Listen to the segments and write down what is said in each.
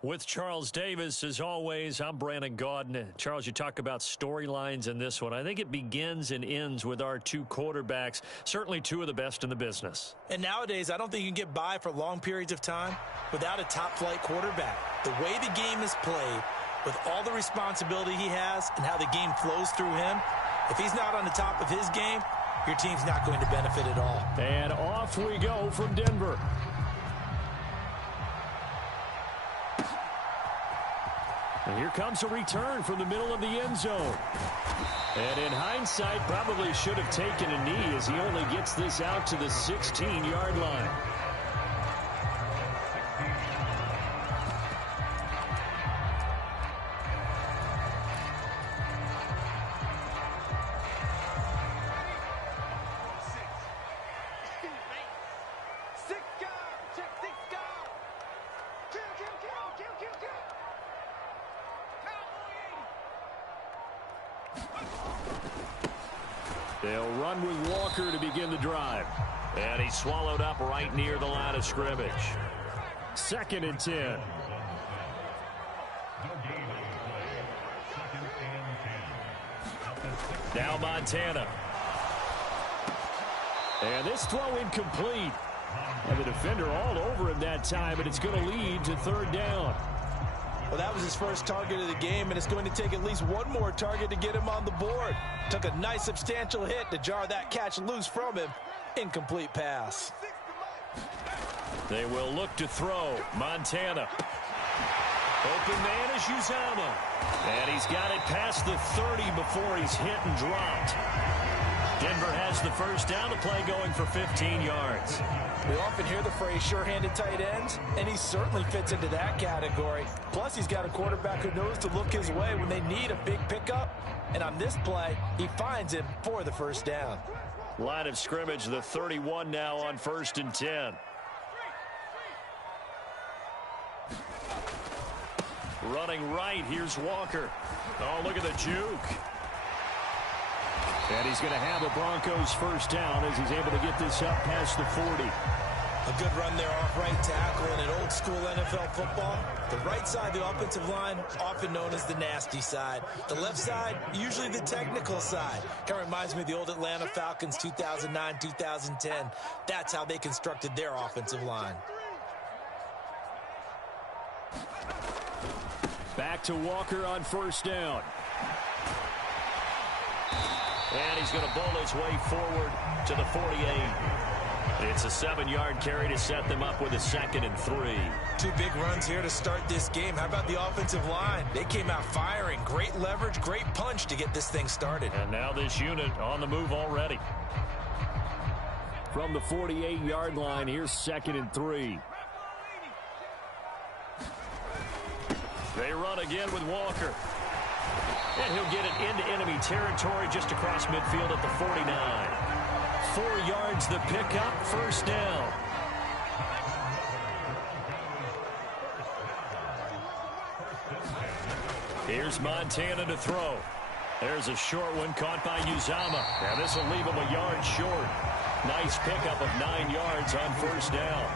With Charles Davis, as always, I'm Brandon Gaudin. Charles, you talk about storylines in this one. I think it begins and ends with our two quarterbacks, certainly two of the best in the business. And nowadays, I don't think you can get by for long periods of time without a top-flight quarterback. The way the game is played, with all the responsibility he has and how the game flows through him, if he's not on the top of his game, your team's not going to benefit at all. And off we go from Denver. And here comes a return from the middle of the end zone. And in hindsight, probably should have taken a knee as he only gets this out to the 16-yard line. They'll run with Walker to begin the drive. And he's swallowed up right near the line of scrimmage. 2nd and 10. Now Montana. And this throw incomplete. And the defender all over him that time, and it's going to lead to 3rd down. Well, that was his first target of the game, and it's going to take at least one more target to get him on the board. Took a nice substantial hit to jar that catch loose from him. Incomplete pass. They will look to throw. Montana. Open man is Uzama. And he's got it past the 30 before he's hit and dropped. Denver has the first down. The play going for 15 yards. We often hear the phrase sure-handed tight ends, and he certainly fits into that category. Plus, he's got a quarterback who knows to look his way when they need a big pickup. And on this play, he finds him for the first down. Line of scrimmage, the 31 now on 1st and 10. Running right, here's Walker. Oh, look at the juke. And he's going to have the Broncos first down as he's able to get this up past the 40. A good run there off right tackle in an old-school NFL football. The right side, the offensive line, often known as the nasty side. The left side, usually the technical side. Kind of reminds me of the old Atlanta Falcons 2009-2010. That's how they constructed their offensive line. Back to Walker on first down. And he's going to bowl his way forward to the 48. It's a 7-yard carry to set them up with a 2nd and 3. Two big runs here to start this game. How about the offensive line? They came out firing. Great leverage, great punch to get this thing started. And now this unit on the move already. From the 48-yard line, here's 2nd and 3. They run again with Walker. And he'll get it into enemy territory just across midfield at the 49. 4 yards the pickup, first down. Here's Montana to throw. There's a short one caught by Uzama. And this will leave him a yard short. Nice pickup of 9 yards on first down.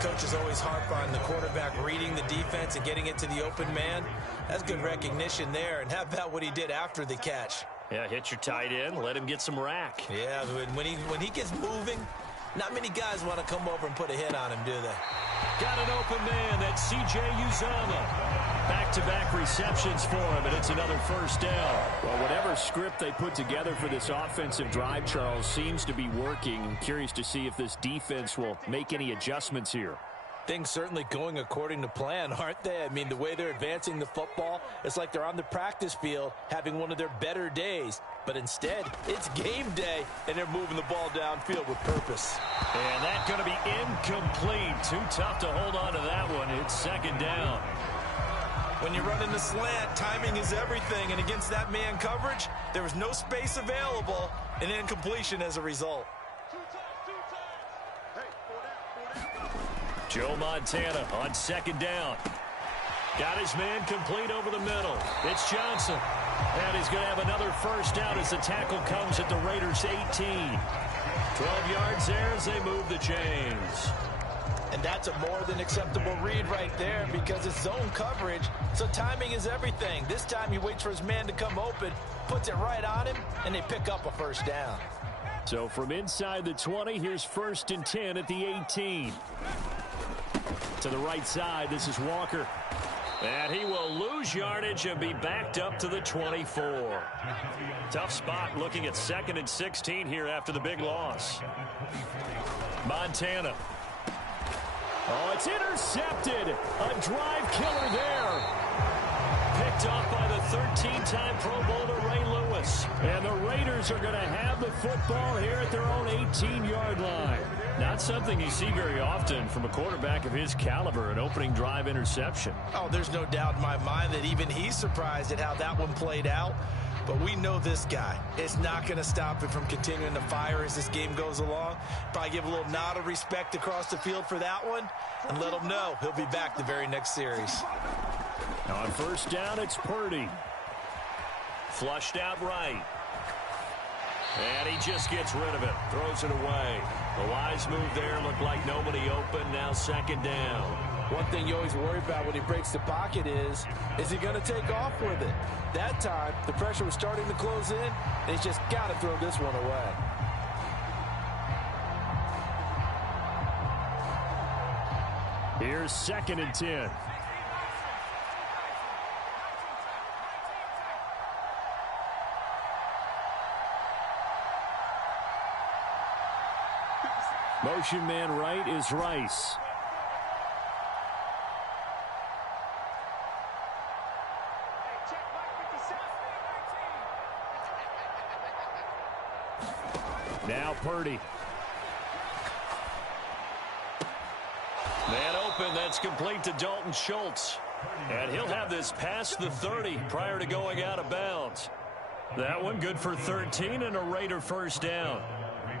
Coaches always harp on the quarterback reading the defense and getting it to the open man. That's good recognition there. And how about what he did after the catch? Yeah, hit your tight end, let him get some rack. Yeah, when he gets moving, not many guys want to come over and put a hit on him, do they? Got an open man. That's C.J. Uzama. Back-to-back receptions for him, and it's another first down. Well, whatever script they put together for this offensive drive, Charles, seems to be working. I'm curious to see if this defense will make any adjustments here. Things certainly going according to plan, aren't they? I mean, the way they're advancing the football, it's like they're on the practice field having one of their better days. But instead, it's game day, and they're moving the ball downfield with purpose. And that's going to be incomplete. Too tough to hold on to that one. It's 2nd down. When you're running the slant, timing is everything. And against that man coverage, there was no space available, and incompletion as a result. Joe Montana on 2nd down. Got his man complete over the middle. It's Johnson. And he's going to have another first down as the tackle comes at the Raiders' 18. 12 yards there as they move the chains. And that's a more than acceptable read right there because it's zone coverage, so timing is everything. This time he waits for his man to come open, puts it right on him, and they pick up a first down. So from inside the 20, here's 1st and 10 at the 18. To the right side, this is Walker. And he will lose yardage and be backed up to the 24. Tough spot looking at 2nd and 16 here after the big loss. Montana. Oh, it's intercepted. A drive killer there. Picked off by the 13-time Pro Bowler Ray Lewis. And the Raiders are going to have the football here at their own 18-yard line. Not something you see very often from a quarterback of his caliber, an opening drive interception. Oh, there's no doubt in my mind that even he's surprised at how that one played out. But we know this guy. It's not going to stop him from continuing to fire as this game goes along. Probably give a little nod of respect across the field for that one and let him know he'll be back the very next series. On 1st down, it's Purdy. Flushed out right. And he just gets rid of it. Throws it away. The wise move there. Looked like nobody open. Now 2nd down. One thing you always worry about when he breaks the pocket is he going to take off with it? That time, the pressure was starting to close in, and he's just got to throw this one away. Here's 2nd and 10. Motion man right is Rice. Now Purdy. Man open, that's complete to Dalton Schultz. And he'll have this past the 30 prior to going out of bounds. That one good for 13 and a Raider first down.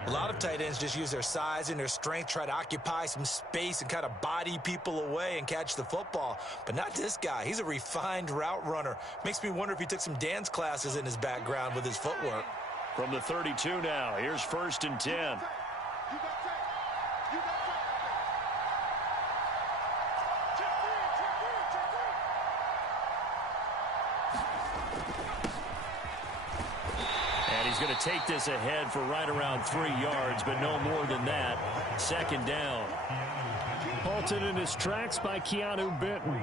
A lot of tight ends just use their size and their strength, try to occupy some space and kind of body people away and catch the football. But not this guy. He's a refined route runner. Makes me wonder if he took some dance classes in his background with his footwork. From the 32 now, here's 1st and 10. He's going to take this ahead for right around 3 yards, but no more than that. 2nd down. Halted in his tracks by Keanu Benton.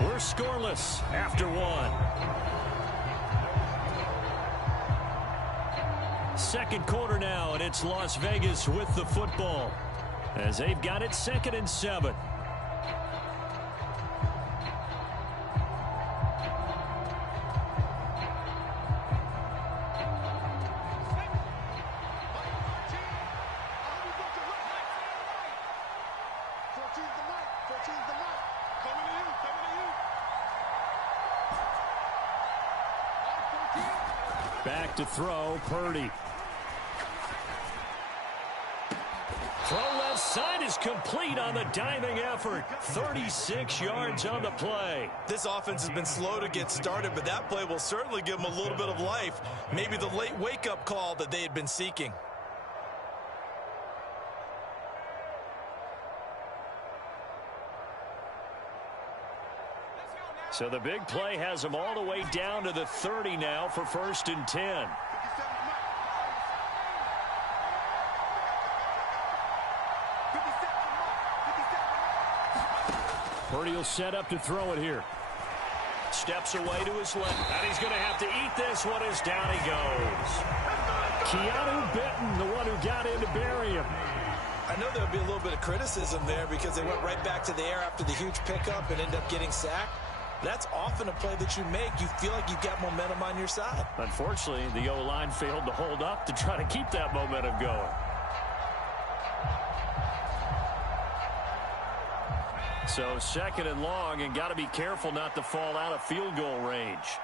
We're scoreless after 1. 2nd quarter now, and it's Las Vegas with the football as they've got it 2nd and 7. Back to throw, Purdy. Throw left side is complete on the diving effort. 36 yards on the play. This offense has been slow to get started, but that play will certainly give them a little bit of life. Maybe the late wake-up call that they had been seeking. So the big play has them all the way down to the 30 now for 1st and 10. Purdy will set up to throw it here. Steps away to his left, and he's going to have to eat this one as down he goes. Keanu Benton, the one who got in to bury him. I know there'll be a little bit of criticism there because they went right back to the air after the huge pickup and ended up getting sacked. That's often a play that you make. You feel like you've got momentum on your side. Unfortunately, the O-line failed to hold up to try to keep that momentum going. So 2nd and long, and got to be careful not to fall out of field goal range.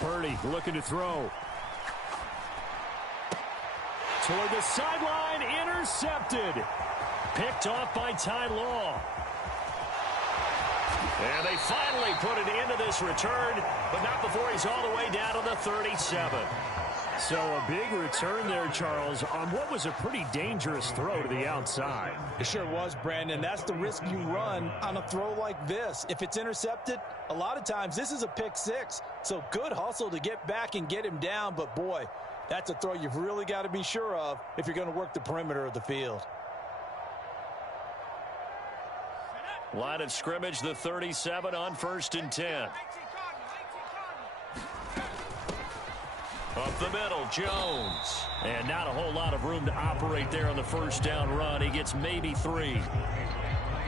Purdy looking to throw. Toward the sideline, intercepted. Picked off by Ty Law. And they finally put it into this return, but not before he's all the way down to the 37. So a big return there, Charles, on what was a pretty dangerous throw to the outside. It sure was, Brandon. That's the risk you run on a throw like this. If it's intercepted, a lot of times this is a pick six. So good hustle to get back and get him down. But, boy, that's a throw you've really got to be sure of if you're going to work the perimeter of the field. Line of scrimmage, the 37 on 1st and 10. Up the middle, Jones. And not a whole lot of room to operate there on the first down run. He gets maybe 3.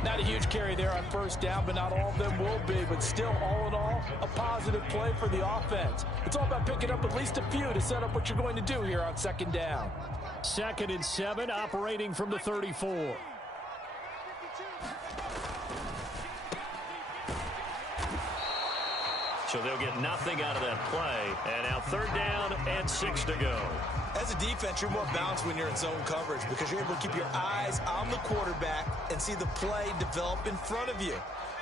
Not a huge carry there on first down, but not all of them will be. But still, all in all, a positive play for the offense. It's all about picking up at least a few to set up what you're going to do here on 2nd down. 2nd and 7, operating from the 34. So they'll get nothing out of that play. And now 3rd down and 6 to go. As a defense, you're more balanced when you're in zone coverage because you're able to keep your eyes on the quarterback and see the play develop in front of you.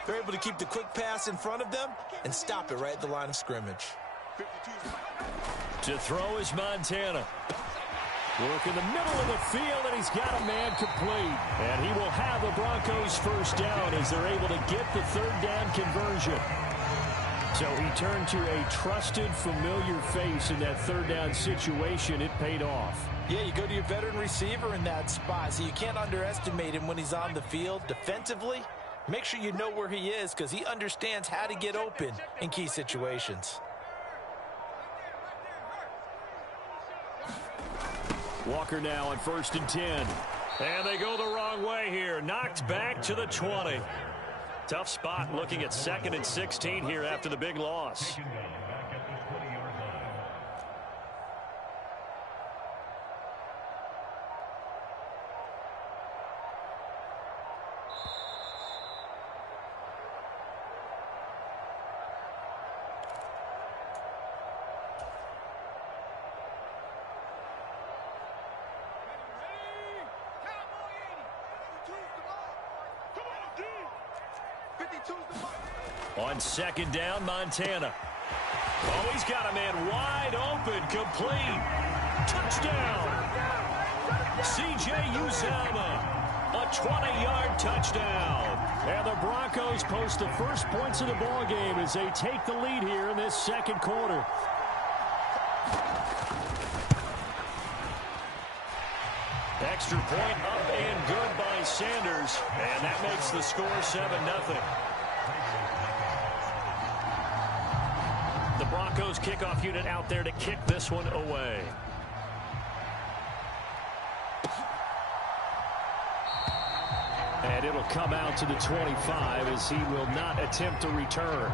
They're able to keep the quick pass in front of them and stop it right at the line of scrimmage. To throw is Montana. Work in the middle of the field, and he's got a man complete. And he will have the Broncos first down as they're able to get the 3rd down conversion. So he turned to a trusted, familiar face in that 3rd down situation. It paid off. Yeah, you go to your veteran receiver in that spot, so you can't underestimate him when he's on the field. Defensively, make sure you know where he is because he understands how to get open in key situations. Walker now on 1st and 10. And they go the wrong way here. Knocked back to the 20. Tough spot looking at 2nd and 16 here after the big loss. On 2nd down, Montana. Oh, he's got a man wide open, complete. Touchdown. C.J. Uzomah, a 20-yard touchdown. And the Broncos post the first points of the ball game as they take the lead here in this 2nd quarter. Extra point up and good by Sanders. And that makes the score 7-0. The Broncos kickoff unit out there to kick this one away. And it'll come out to the 25 as he will not attempt to return.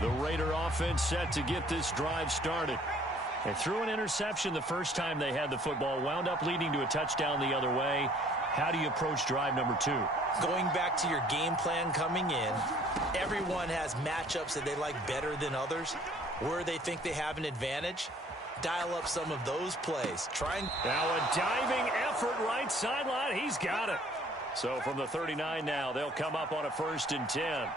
The Raider offense set to get this drive started. They threw an interception the first time they had the football, wound up leading to a touchdown the other way. How do you approach drive number 2? Going back to your game plan coming in, everyone has matchups that they like better than others. Where they think they have an advantage, dial up some of those plays. Now a diving effort right sideline. He's got it. So from the 39 now, they'll come up on a 1st and 10.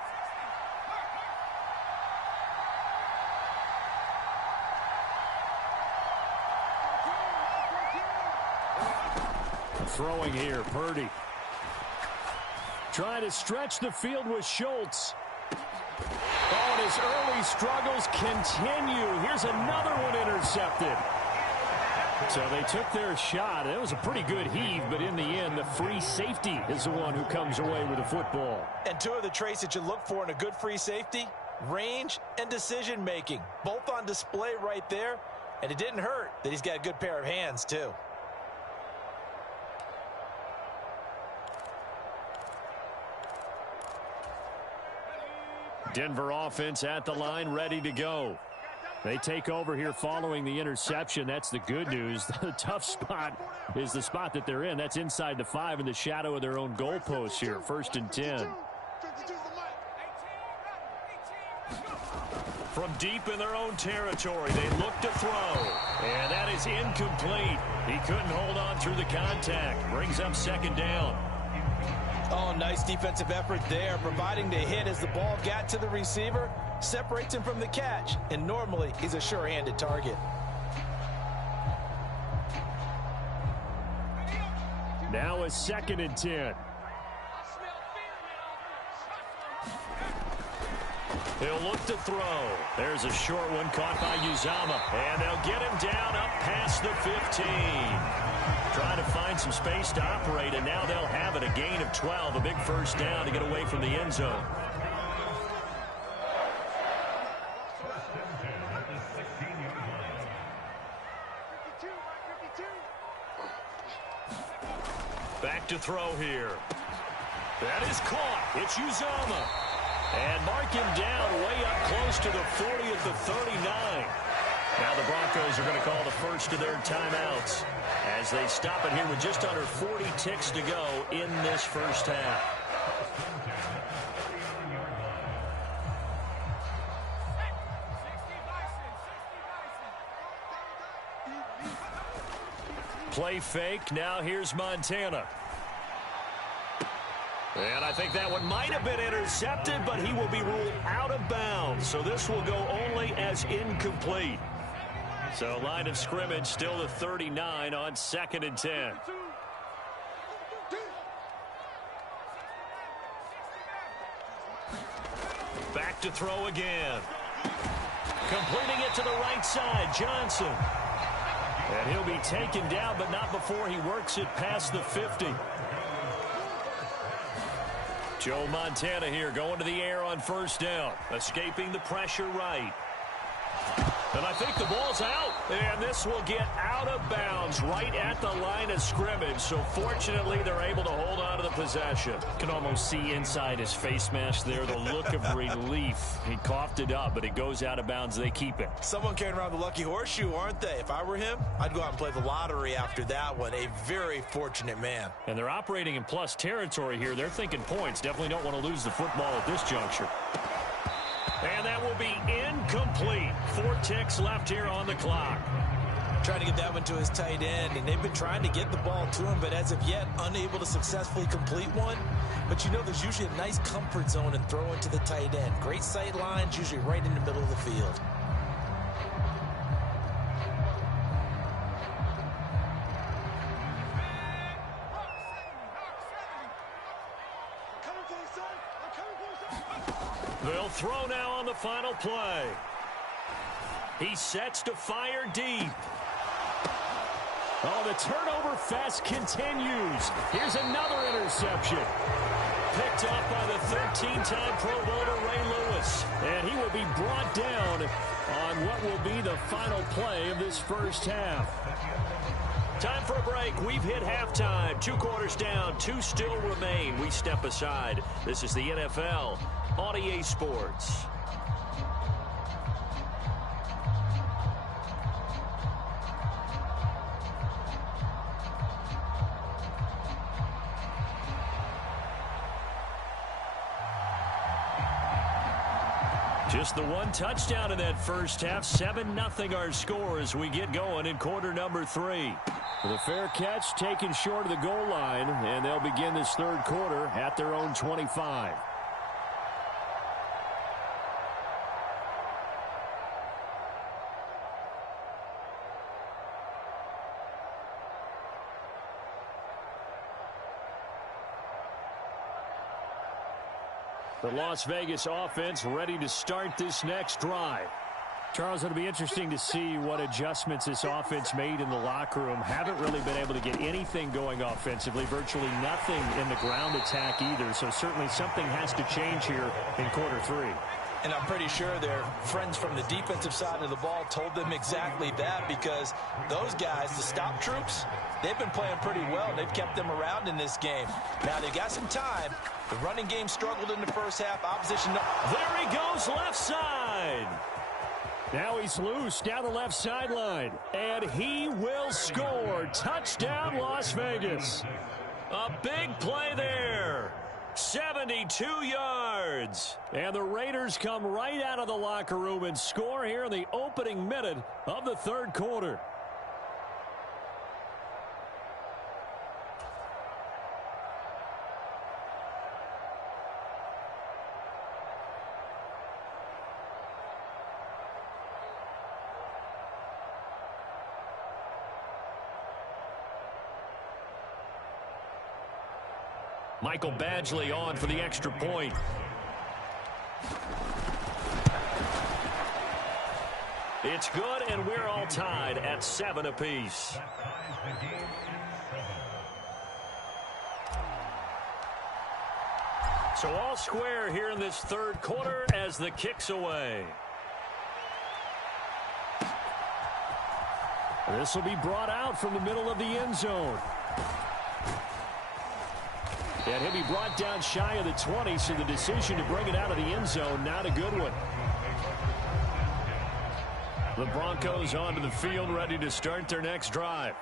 Throwing here, Purdy. Trying to stretch the field with Schultz. Oh, and his early struggles continue. Here's another one intercepted. So they took their shot. It was a pretty good heave, but in the end, the free safety is the one who comes away with the football. And 2 of the traits that you look for in a good free safety, range and decision-making. Both on display right there, and it didn't hurt that he's got a good pair of hands, too. Denver offense at the line, ready to go. They take over here following the interception. That's the good news. The tough spot is the spot that they're in. That's inside the 5 in the shadow of their own goalpost here. 1st and 10. From deep in their own territory, they look to throw. And that is incomplete. He couldn't hold on through the contact. Brings up 2nd down. Oh, nice defensive effort there, providing the hit as the ball got to the receiver, separates him from the catch, and normally he's a sure-handed target. Now a 2nd and 10. He'll look to throw. There's a short one caught by Uzama, and they'll get him down up past the 15. Trying to find some space to operate, and now they'll have it. A gain of 12, a big 1st down to get away from the end zone. Back to throw here. That is caught. It's Uzama. And mark him down way up close to the 40 at the 39. Now the Broncos are going to call the first of their timeouts as they stop it here with just under 40 ticks to go in this 1st half. Play fake. Now here's Montana. And I think that one might have been intercepted, but he will be ruled out of bounds. So this will go only as incomplete. So line of scrimmage still the 39 on 2nd and 10. Back to throw again. Completing it to the right side, Johnson. And he'll be taken down, but not before he works it past the 50. Joe Montana here going to the air on 1st down. Escaping the pressure right. And I think the ball's out. And this will get out of bounds right at the line of scrimmage. So fortunately, they're able to hold on to the possession. Can almost see inside his face mask there the look of relief. He coughed it up, but it goes out of bounds. They keep it. Someone carrying around the lucky horseshoe, aren't they? If I were him, I'd go out and play the lottery after that one. A very fortunate man. And they're operating in plus territory here. They're thinking points. Definitely don't want to lose the football at this juncture. And that will be incomplete. 4 ticks left here on the clock. Trying to get that one to his tight end, and they've been trying to get the ball to him, but as of yet, unable to successfully complete one. But you know there's usually a nice comfort zone in throwing to the tight end. Great sight lines, usually right in the middle of the field. They'll throw now on the final play. He sets to fire deep. Oh, the turnover fest continues. Here's another interception. Picked up by the 13-time Pro Bowler Ray Lewis. And he will be brought down on what will be the final play of this 1st half. Time for a break. We've hit halftime. 2 quarters down. 2 still remain. We step aside. This is the NFL on EA Sports. Just the 1 touchdown in that 1st half. 7-0 our score as we get going in quarter number 3. The fair catch taken short of the goal line, and they'll begin this 3rd quarter at their own 25. The Las Vegas offense ready to start this next drive. Charles, it'll be interesting to see what adjustments this offense made in the locker room. Haven't really been able to get anything going offensively, virtually nothing in the ground attack either. So certainly something has to change here in quarter 3. And I'm pretty sure their friends from the defensive side of the ball told them exactly that, because those guys, the stop troops, they've been playing pretty well. They've kept them around in this game. Now they've got some time. The running game struggled in the 1st half. Opposition. There he goes left side. Now he's loose down the left sideline. And he will score. Touchdown, Las Vegas. A big play there. 72 yards. And the Raiders come right out of the locker room and score here in the opening minute of the third quarter. Michael Badgley on for the extra point. It's good, and we're all tied at 7 apiece. So all square here in this third quarter as the kick's away. This will be brought out from the middle of the end zone. And he'll be brought down shy of the 20, so the decision to bring it out of the end zone, not a good one. The Broncos onto the field, ready to start their next drive.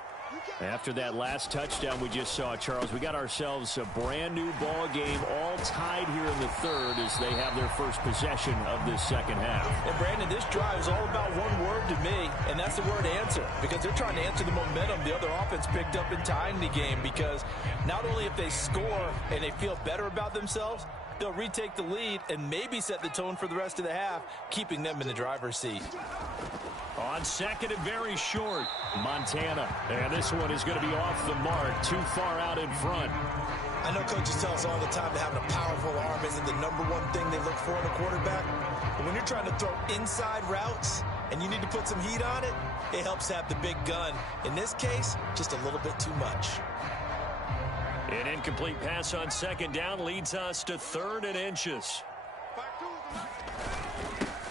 After that last touchdown we just saw, Charles, we got ourselves a brand new ball game, all tied here in the third as they have their first possession of this second half. And Brandon, this drive is all about one word to me, and that's the word answer, because they're trying to answer the momentum the other offense picked up in tying the game, because not only if they score and they feel better about themselves, they'll retake the lead and maybe set the tone for the rest of the half, keeping them in the driver's seat. On second and very short, Montana. And this one is going to be off the mark, too far out in front. I know coaches tell us all the time that having a powerful arm isn't the number one thing they look for in a quarterback. But when you're trying to throw inside routes and you need to put some heat on it, it helps have the big gun. In this case, just a little bit too much. An incomplete pass on second down leads us to 3rd and inches.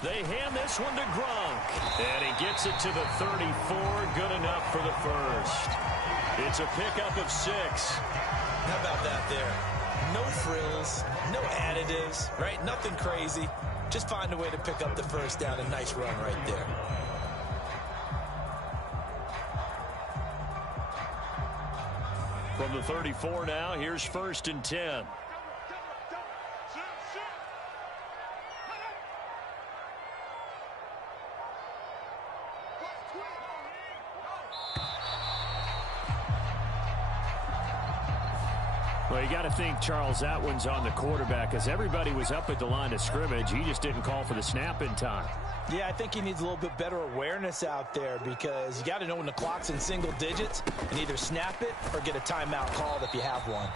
They hand this one to Gronk. And he gets it to the 34. Good enough for the first. It's a pickup of 6. How about that there? No frills, no additives, right? Nothing crazy. Just find a way to pick up the first down. A nice run right there. From the 34 now, here's 1st and 10. Well, you got to think, Charles, that one's on the quarterback, as everybody was up at the line of scrimmage. He just didn't call for the snap in time. Yeah, I think he needs a little bit better awareness out there, because you got to know when the clock's in single digits and either snap it or get a timeout called if you have one.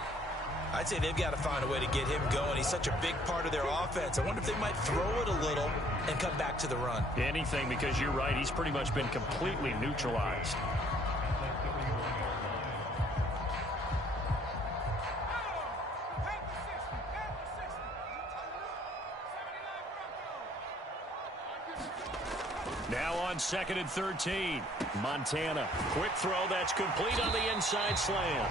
I'd say they've got to find a way to get him going. He's such a big part of their offense. I wonder if they might throw it a little and come back to the run. Anything, because you're right. He's pretty much been completely neutralized. Now on 2nd and 13. Montana. Quick throw that's complete on the inside slant.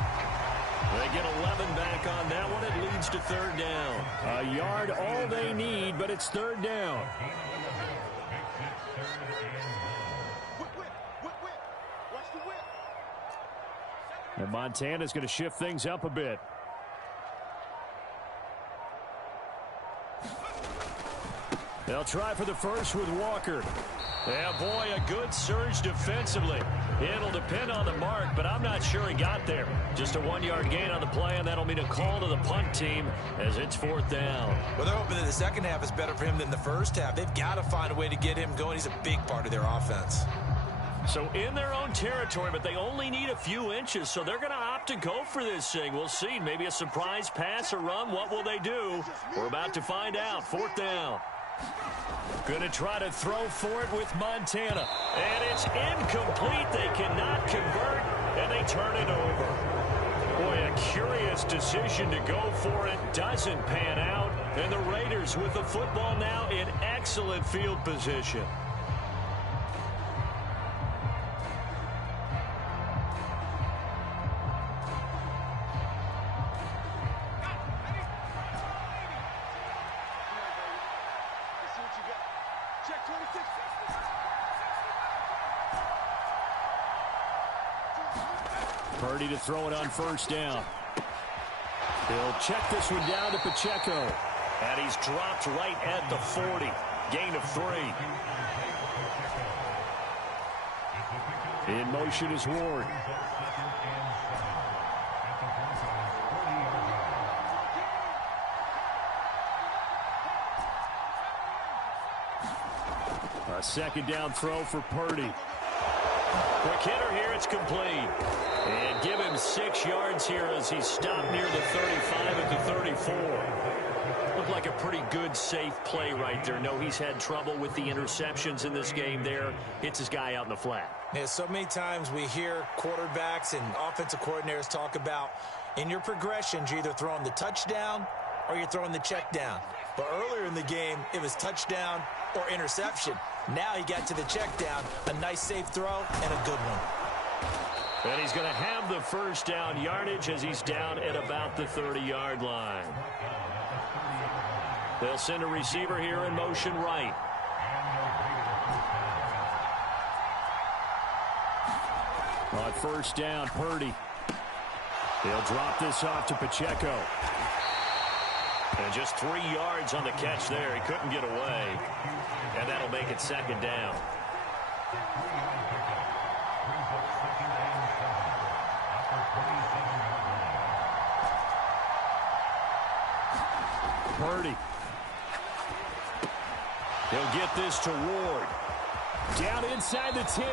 They get 11 back on that one. It leads to 3rd down. A yard all they need, but it's 3rd down. And Montana's going to shift things up a bit. They'll try for the first with Walker. Yeah, boy, a good surge defensively. It'll depend on the mark, but I'm not sure he got there. Just a 1-yard gain on the play, and that'll mean a call to the punt team as it's 4th down. Well, they're hoping that the second half is better for him than the first half. They've got to find a way to get him going. He's a big part of their offense. So in their own territory, but they only need a few inches, so they're going to opt to go for this thing. We'll see. Maybe a surprise pass or run. What will they do? We're about to find out. 4th down. Going to try to throw for it with Montana. And it's incomplete. They cannot convert, and they turn it over. Boy, a curious decision to go for it. Doesn't pan out. And the Raiders with the football now in excellent field position. Purdy to throw it on first down. He'll check this one down to Pacheco. And he's dropped right at the 40. Gain of 3. In motion is Ward. A second down throw for Purdy. Quick hitter here, it's complete. And give him 6 yards here as he stopped near the 35 at the 34. Looked like a pretty good, safe play right there. No, he's had trouble with the interceptions in this game there. Hits his guy out in the flat. Yeah, so many times we hear quarterbacks and offensive coordinators talk about in your progressions, you're either throwing the touchdown or you're throwing the check down. But earlier in the game, it was touchdown or interception. Now he got to the check down, a nice safe throw, and a good one. And he's going to have the first down yardage as he's down at about the 30-yard line. They'll send a receiver here in motion right. On first down, Purdy. He'll drop this off to Pacheco. And just 3 yards on the catch there. He couldn't get away. And that'll make it second down. Purdy. He'll get this to Ward. Down inside the 10.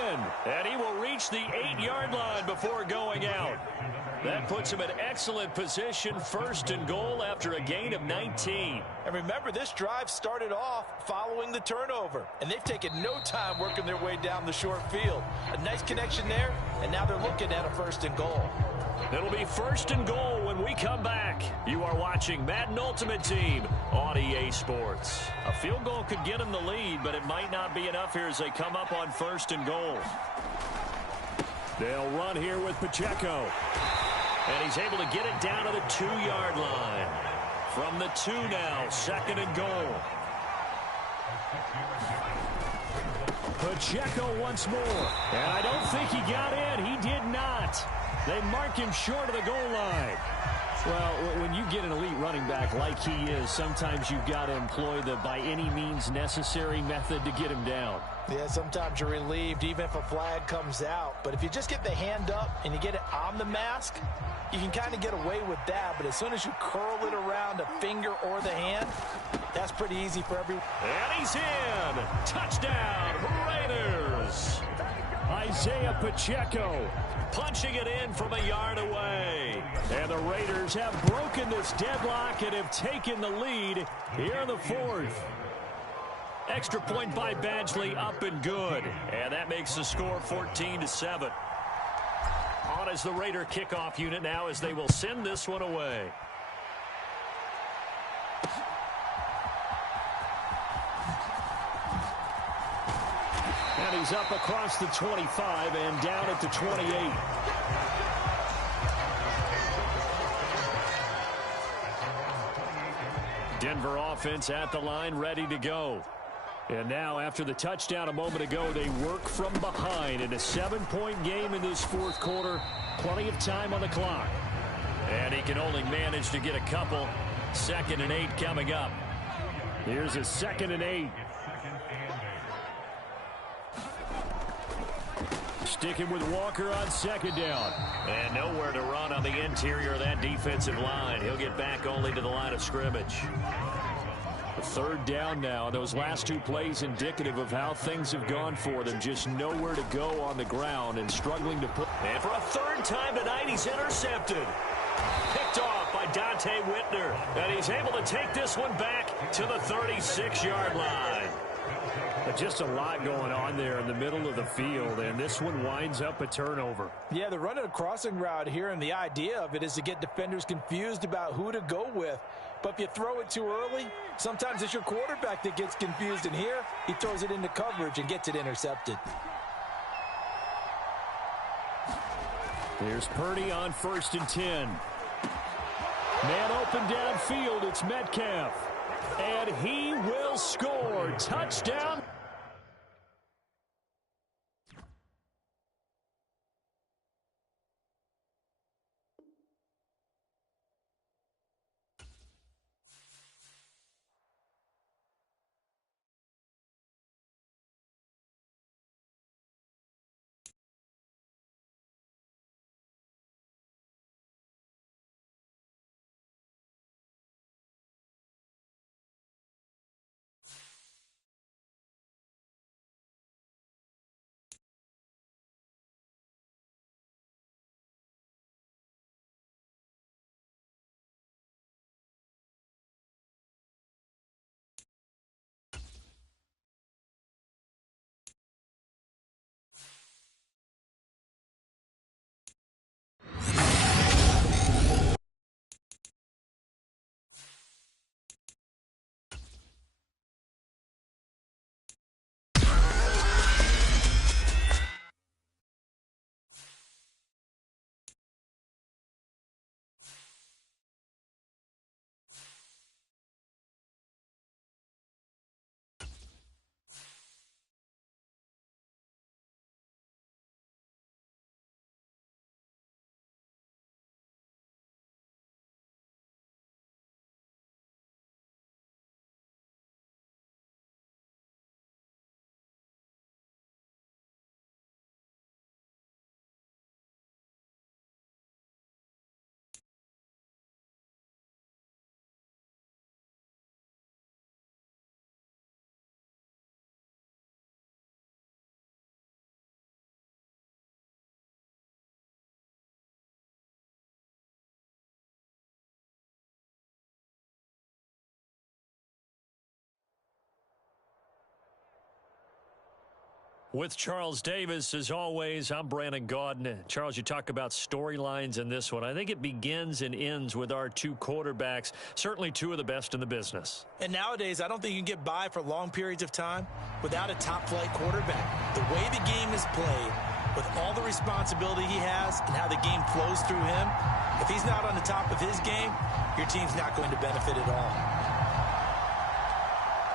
And he will reach the 8-yard line before going out. That puts him in excellent position, first and goal after a gain of 19. And remember, this drive started off following the turnover. And they've taken no time working their way down the short field. A nice connection there, and now they're looking at a first and goal. It'll be first and goal when we come back. You are watching Madden Ultimate Team on EA Sports. A field goal could get them the lead, but it might not be enough here as they come up on first and goal. They'll run here with Pacheco. And he's able to get it down to the 2-yard line. From the 2 now, second and goal. Pacheco once more. And I don't think he got in. He did not. They mark him short of the goal line. Well, when you get an elite running back like he is, sometimes you've got to employ the by any means necessary method to get him down. Yeah, sometimes you're relieved even if a flag comes out. But if you just get the hand up and you get it on the mask, you can kind of get away with that. But as soon as you curl it around a finger or the hand, that's pretty easy for everyone. And he's in. Touchdown, Raiders. Isaiah Pacheco punching it in from a yard away. And the Raiders have broken this deadlock and have taken the lead here in the 4th. Extra point by Badgley, up and good. And that makes the score 14-7. On is the Raider kickoff unit now as they will send this one away. And he's up across the 25 and down at the 28. Denver offense at the line, ready to go. And now, after the touchdown a moment ago, they work from behind in a 7-point game in this 4th quarter. Plenty of time on the clock. And he can only manage to get a couple. 2nd and 8 coming up. Here's a 2nd and 8. Sticking with Walker on 2nd down. And nowhere to run on the interior of that defensive line. He'll get back only to the line of scrimmage. 3rd down now. Those last 2 plays indicative of how things have gone for them. Just nowhere to go on the ground and struggling to put. And for a 3rd time tonight, he's intercepted. Picked off by Dante Whitner. And he's able to take this one back to the 36-yard line. But just a lot going on there in the middle of the field, and this one winds up a turnover. Yeah, they're running a crossing route here, and the idea of it is to get defenders confused about who to go with. But if you throw it too early, sometimes it's your quarterback that gets confused, and here he throws it into coverage and gets it intercepted. Here's Purdy on 1st and 10. Man open downfield, it's Metcalf. And he will score. Touchdown. With Charles Davis, as always, I'm Brandon Gaudin. Charles, you talk about storylines in this one. I think it begins and ends with our two quarterbacks, certainly two of the best in the business. And nowadays, I don't think you can get by for long periods of time without a top-flight quarterback. The way the game is played, with all the responsibility he has and how the game flows through him, if he's not on the top of his game, your team's not going to benefit at all.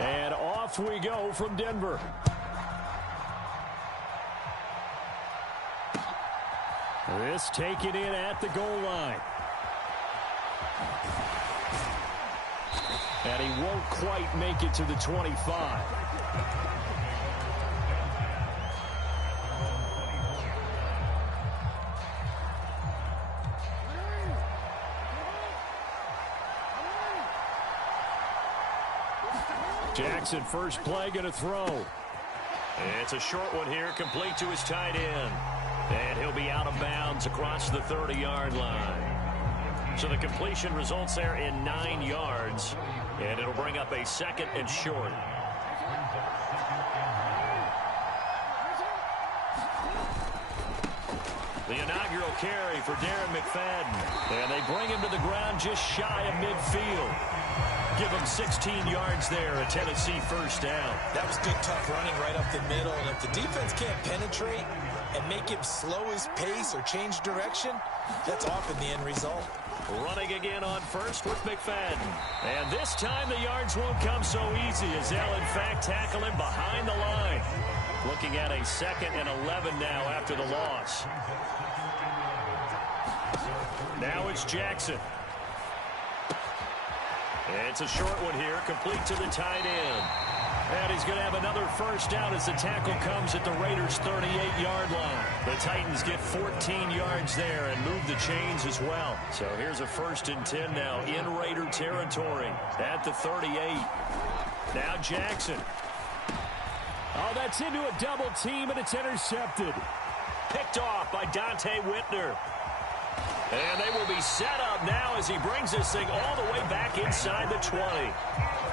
And off we go from Denver. This taken in at the goal line. And he won't quite make it to the 25. Jackson, first play, going to throw. It's a short one here, complete to his tight end. And he'll be out of bounds across the 30-yard line. So the completion results there in 9 yards. And it'll bring up a second and short. The inaugural carry for Darren McFadden. And they bring him to the ground just shy of midfield. Give him 16 yards there, a Tennessee first down. That was good, tough running right up the middle. And if the defense can't penetrate and make him slow his pace or change direction, that's often the end result. Running again on first with McFadden. And this time the yards won't come so easy as they'll, in fact, tackle him behind the line. Looking at a 2nd and 11 now after the loss. Now it's Jackson. It's a short one here, complete to the tight end. And he's going to have another first down as the tackle comes at the Raiders' 38-yard line. The Titans get 14 yards there and move the chains as well. So here's a 1st and 10 now in Raider territory at the 38. Now Jackson. Oh, that's into a double team, and it's intercepted. Picked off by Dante Whitner. And they will be set up now as he brings this thing all the way back inside the 20.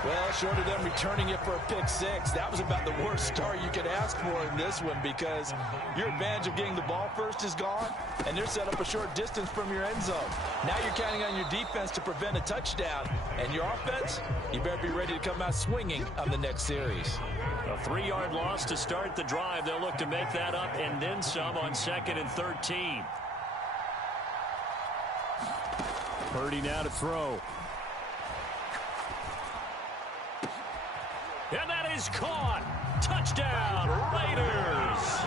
Well, short of them returning it for a pick 6, that was about the worst start you could ask for in this one because your advantage of getting the ball first is gone, and they're set up a short distance from your end zone. Now you're counting on your defense to prevent a touchdown, and your offense, you better be ready to come out swinging on the next series. A 3-yard loss to start the drive. They'll look to make that up and then some on 2nd and 13. Purdy now to throw. And that is caught. Touchdown, Raiders.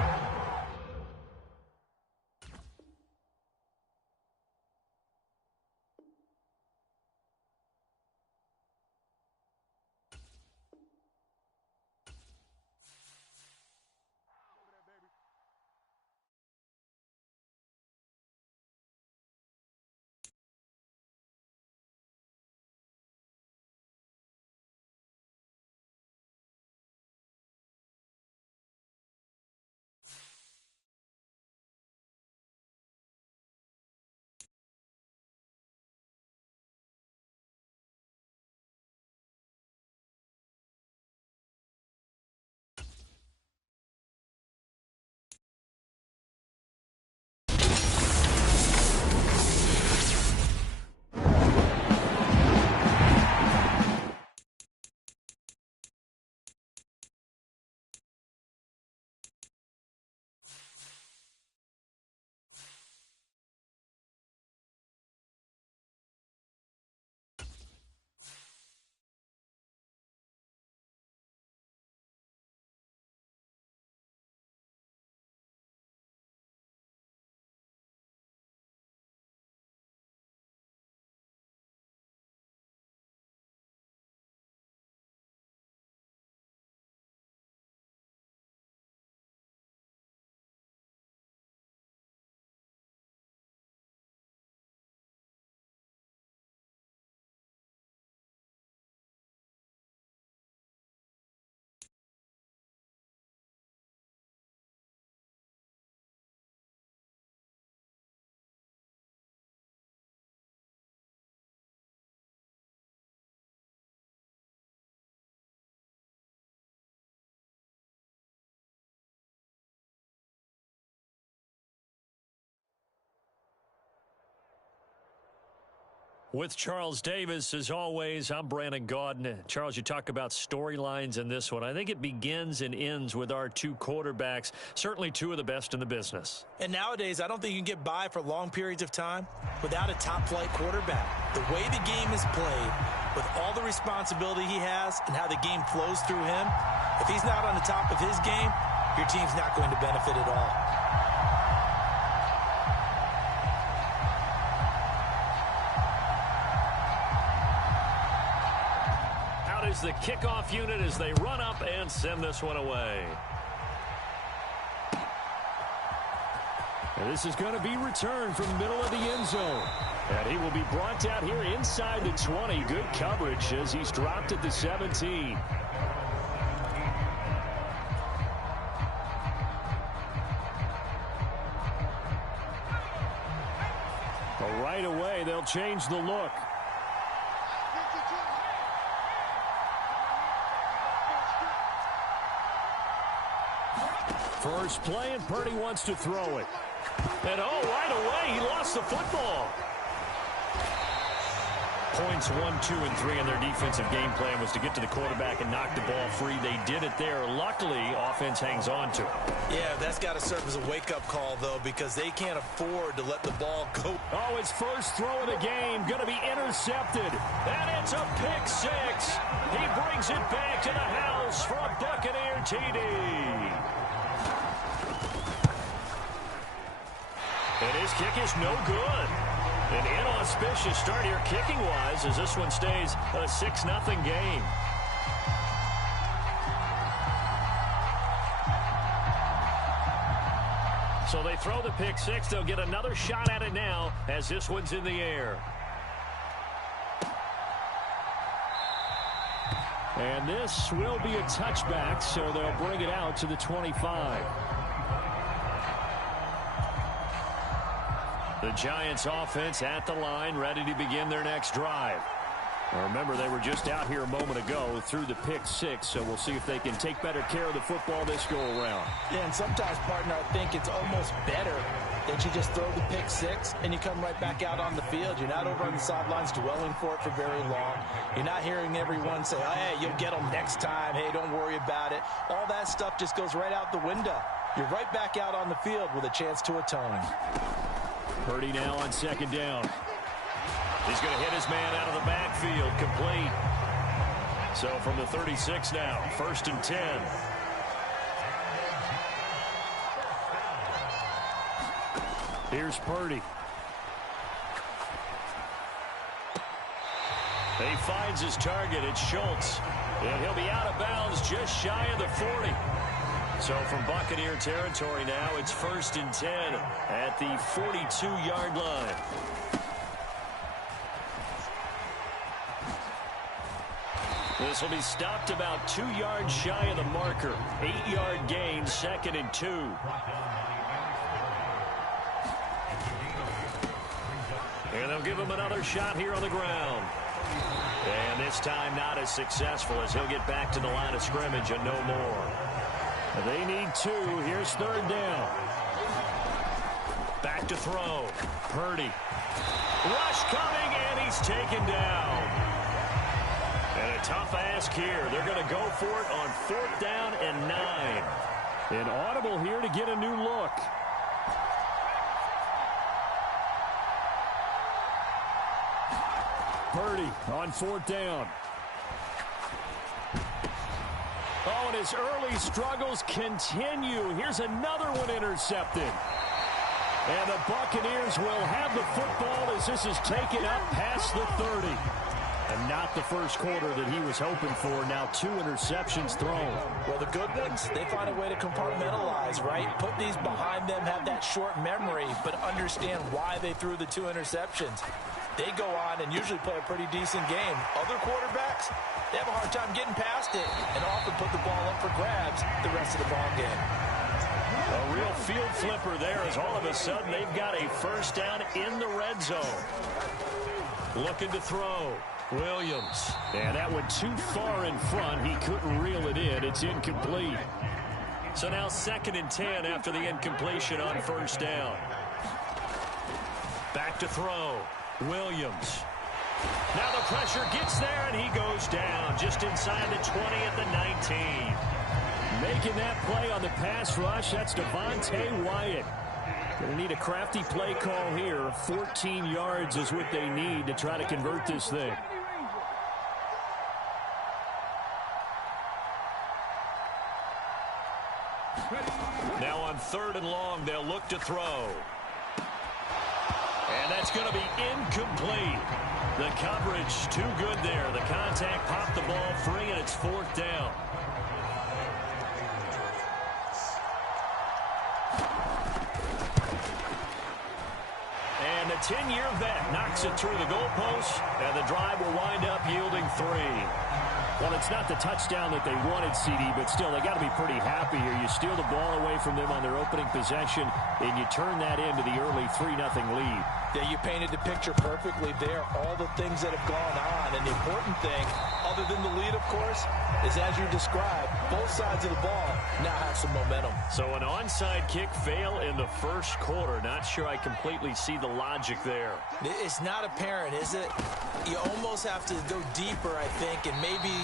With Charles Davis, as always, I'm Brandon Gaudin. Charles, you talk about storylines in this one. I think it begins and ends with our two quarterbacks, certainly two of the best in the business. And nowadays, I don't think you can get by for long periods of time without a top-flight quarterback. The way the game is played, with all the responsibility he has and how the game flows through him, if he's not on the top of his game, your team's not going to benefit at all. Is the kickoff unit as they run up and send this one away. And this is going to be returned from the middle of the end zone. And he will be brought down here inside the 20. Good coverage as he's dropped at the 17. Well, right away, they'll change the look. First play, and Purdy wants to throw it. And right away, he lost the football. Points 1, 2, and 3 in their defensive game plan was to get to the quarterback and knock the ball free. They did it there. Luckily, offense hangs on to it. Yeah, that's got to serve as a wake-up call, though, because they can't afford to let the ball go. Oh, his first throw of the game going to be intercepted. And it's a pick six. He brings it back to the house for a Buccaneer TD. And his kick is no good. An inauspicious start here kicking-wise as this one stays a 6-0 game. So they throw the pick six. They'll get another shot at it now as this one's in the air. And this will be a touchback, so they'll bring it out to the 25. The Giants offense at the line, ready to begin their next drive. Now remember, they were just out here a moment ago through the pick six, so we'll see if they can take better care of the football this go-around. Yeah, and sometimes, partner, I think it's almost better that you just throw the pick six and you come right back out on the field. You're not over on the sidelines dwelling for it for very long. You're not hearing everyone say, oh, hey, you'll get them next time. Hey, don't worry about it. All that stuff just goes right out the window. You're right back out on the field with a chance to atone. Purdy now on second down. He's going to hit his man out of the backfield, complete. So from the 36 now, 1st and 10. Here's Purdy. He finds his target. It's Schultz. And he'll be out of bounds just shy of the 40. So from Buccaneer territory now, it's 1st and 10 at the 42-yard line. This will be stopped about 2 yards shy of the marker. 8-yard gain, 2nd and 2. And they'll give him another shot here on the ground. And this time not as successful as he'll get back to the line of scrimmage and no more. They need 2. Here's 3rd down. Back to throw. Purdy. Rush coming, and he's taken down. And a tough ask here. They're going to go for it on 4th down and 9. An audible here to get a new look. Purdy on 4th down. Oh, and his early struggles continue. Here's another one intercepted. And the Buccaneers will have the football as this is taken up past the 30. And not the first quarter that he was hoping for. Now 2 interceptions thrown. Well, the good ones, they find a way to compartmentalize, right? Put these behind them, have that short memory, but understand why they threw the 2 interceptions. They go on and usually play a pretty decent game. Other quarterbacks, they have a hard time getting past it and often put the ball up for grabs the rest of the ball game. A real field flipper there as all of a sudden they've got a 1st down in the red zone. Looking to throw. Williams. And that went too far in front. He couldn't reel it in. It's incomplete. So now 2nd and 10 after the incompletion on 1st down. Back to throw. Williams. Now the pressure gets there, and he goes down just inside the 20 at the 19. Making that play on the pass rush, that's Devontae Wyatt. Going to need a crafty play call here. 14 yards is what they need to try to convert this thing. Now on 3rd and long, they'll look to throw. And that's going to be incomplete. The coverage too good there. The contact popped the ball free, and it's 4th down. And the 10-year vet knocks it through the goalpost, and the drive will wind up yielding 3. Well, it's not the touchdown that they wanted, CD, but still, they got to be pretty happy here. You steal the ball away from them on their opening possession, and you turn that into the early 3-0 lead. Yeah, you painted the picture perfectly there, all the things that have gone on. And the important thing, other than the lead, of course, is as you described, both sides of the ball now have some momentum. So an onside kick fail in the first quarter. Not sure I completely see the logic there. It's not apparent, is it? You almost have to go deeper, I think, and maybe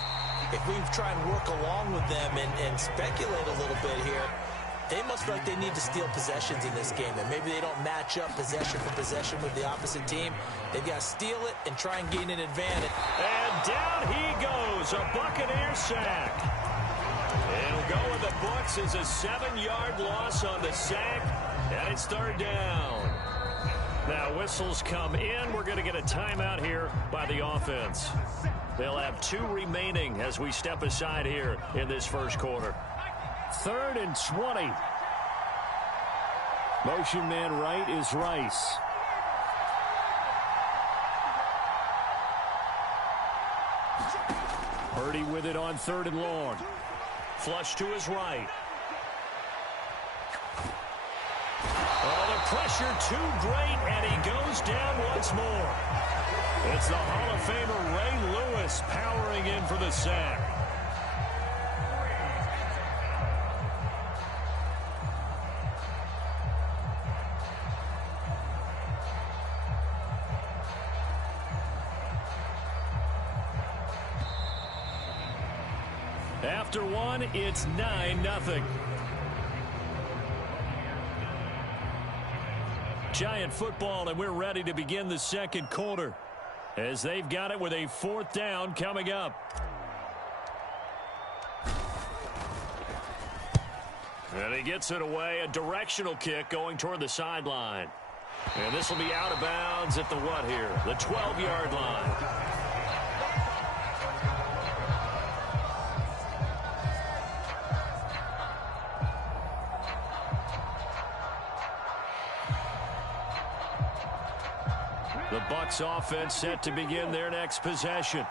if we try and work along with them and speculate a little bit here, they must feel like they need to steal possessions in this game, and maybe they don't match up possession for possession with the opposite team. They've got to steal it and try and gain an advantage. And down he goes, a Buccaneer sack. It'll go in the books as a 7-yard loss on the sack, and it's 3rd down. Now whistles come in. We're going to get a timeout here by the offense. They'll have 2 remaining as we step aside here in this first quarter. 3rd and 20. Motion man right is Rice. Purdy with it on 3rd and long. Flush to his right. Oh, the pressure too great, and he goes down once more. It's the Hall of Famer Ray Lewis powering in for the sack. After 1, it's 9-0. Giant football, and we're ready to begin the second quarter as they've got it with a 4th down coming up. And he gets it away, a directional kick going toward the sideline. And this will be out of bounds at the what here? The 12-yard line. The Bucs offense set to begin their next possession.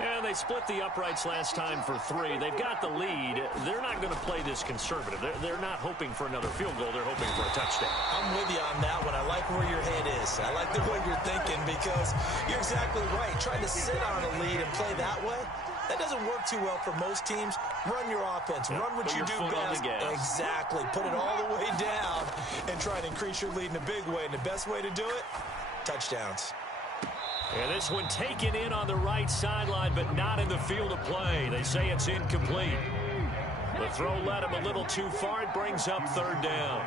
And they split the uprights last time for 3. They've got the lead. They're not going to play this conservative. They're not hoping for another field goal. They're hoping for a touchdown. I'm with you on that one. I like where your head is. I like the way you're thinking because you're exactly right. Trying to sit on a lead and play that way, that doesn't work too well for most teams. Run your offense. Run what you do best. Exactly. Put it all the way down and try to increase your lead in a big way. And the best way to do it, touchdowns. And this one taken in on the right sideline, but not in the field of play. They say it's incomplete. The throw led him a little too far. It brings up 3rd down.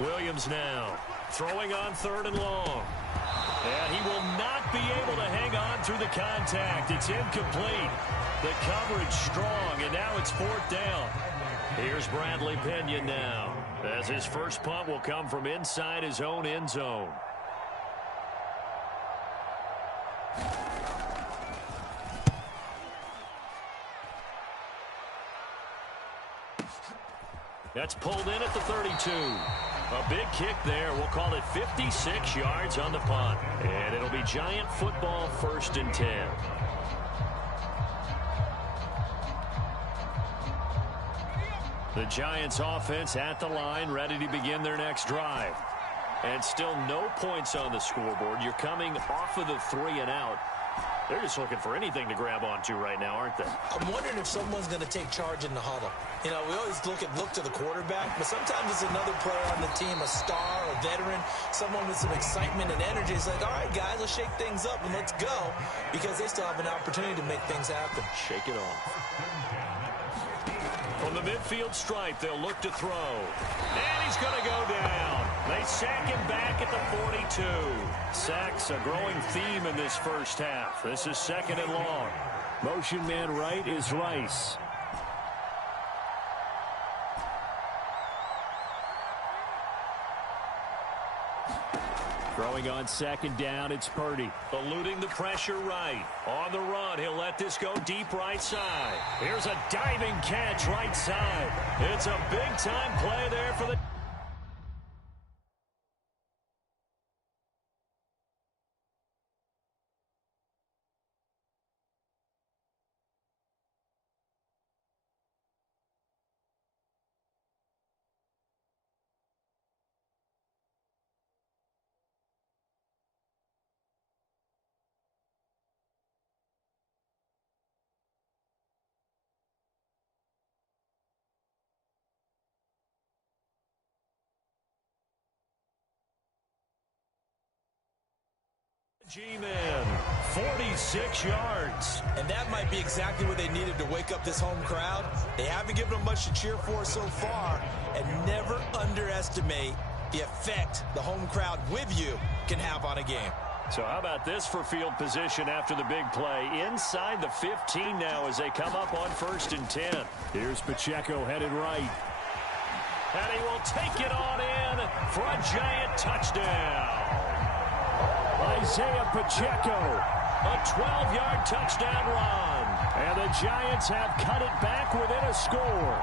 Williams now throwing on 3rd and long. And he will not be able to hang on through the contact. It's incomplete. The coverage strong, and now it's 4th down. Here's Bradley Pinion now, as his first punt will come from inside his own end zone. That's pulled in at the 32. A big kick there. We'll call it 56 yards on the punt. And it'll be Giant football 1st and 10. The Giants offense at the line, ready to begin their next drive. And still no points on the scoreboard. You're coming off of the 3 and out. They're just looking for anything to grab onto right now, aren't they? I'm wondering if someone's going to take charge in the huddle. You know, we always look to the quarterback, but sometimes it's another player on the team, a star, a veteran, someone with some excitement and energy. It's like, all right, guys, let's shake things up and let's go, because they still have an opportunity to make things happen. Shake it off. From the midfield stripe, they'll look to throw. And he's going to go down. They sack him back at the 42. Sacks a growing theme in this first half. This is 2nd and long. Motion man right is Rice. Throwing on 2nd down, it's Purdy. Eluding the pressure right. On the run, he'll let this go deep right side. Here's a diving catch right side. It's a big-time play there for the... G-Man, 46 yards. And that might be exactly what they needed to wake up this home crowd. They haven't given them much to cheer for so far, and never underestimate the effect the home crowd with you can have on a game. So how about this for field position after the big play? Inside the 15 now as they come up on 1st and 10. Here's Pacheco headed right. And he will take it on in for a giant touchdown. Isaiah Pacheco, a 12-yard touchdown run. And the Giants have cut it back within a score.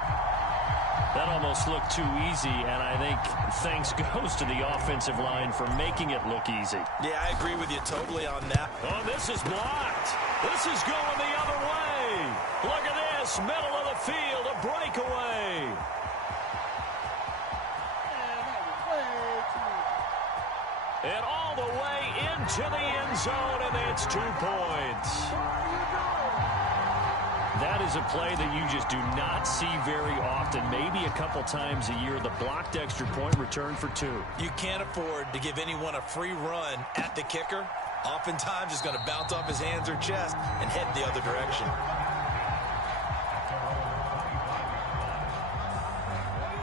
That almost looked too easy, and I think thanks goes to the offensive line for making it look easy. Yeah, I agree with you totally on that. Oh, this is blocked. This is going the other way. Look at this, middle of the field, a breakaway. And all the way into the end zone, and it's 2 points. That is a play that you just do not see very often. Maybe a couple times a year, the blocked extra point return for 2. You can't afford to give anyone a free run at the kicker. Oftentimes, it's going to bounce off his hands or chest and head the other direction.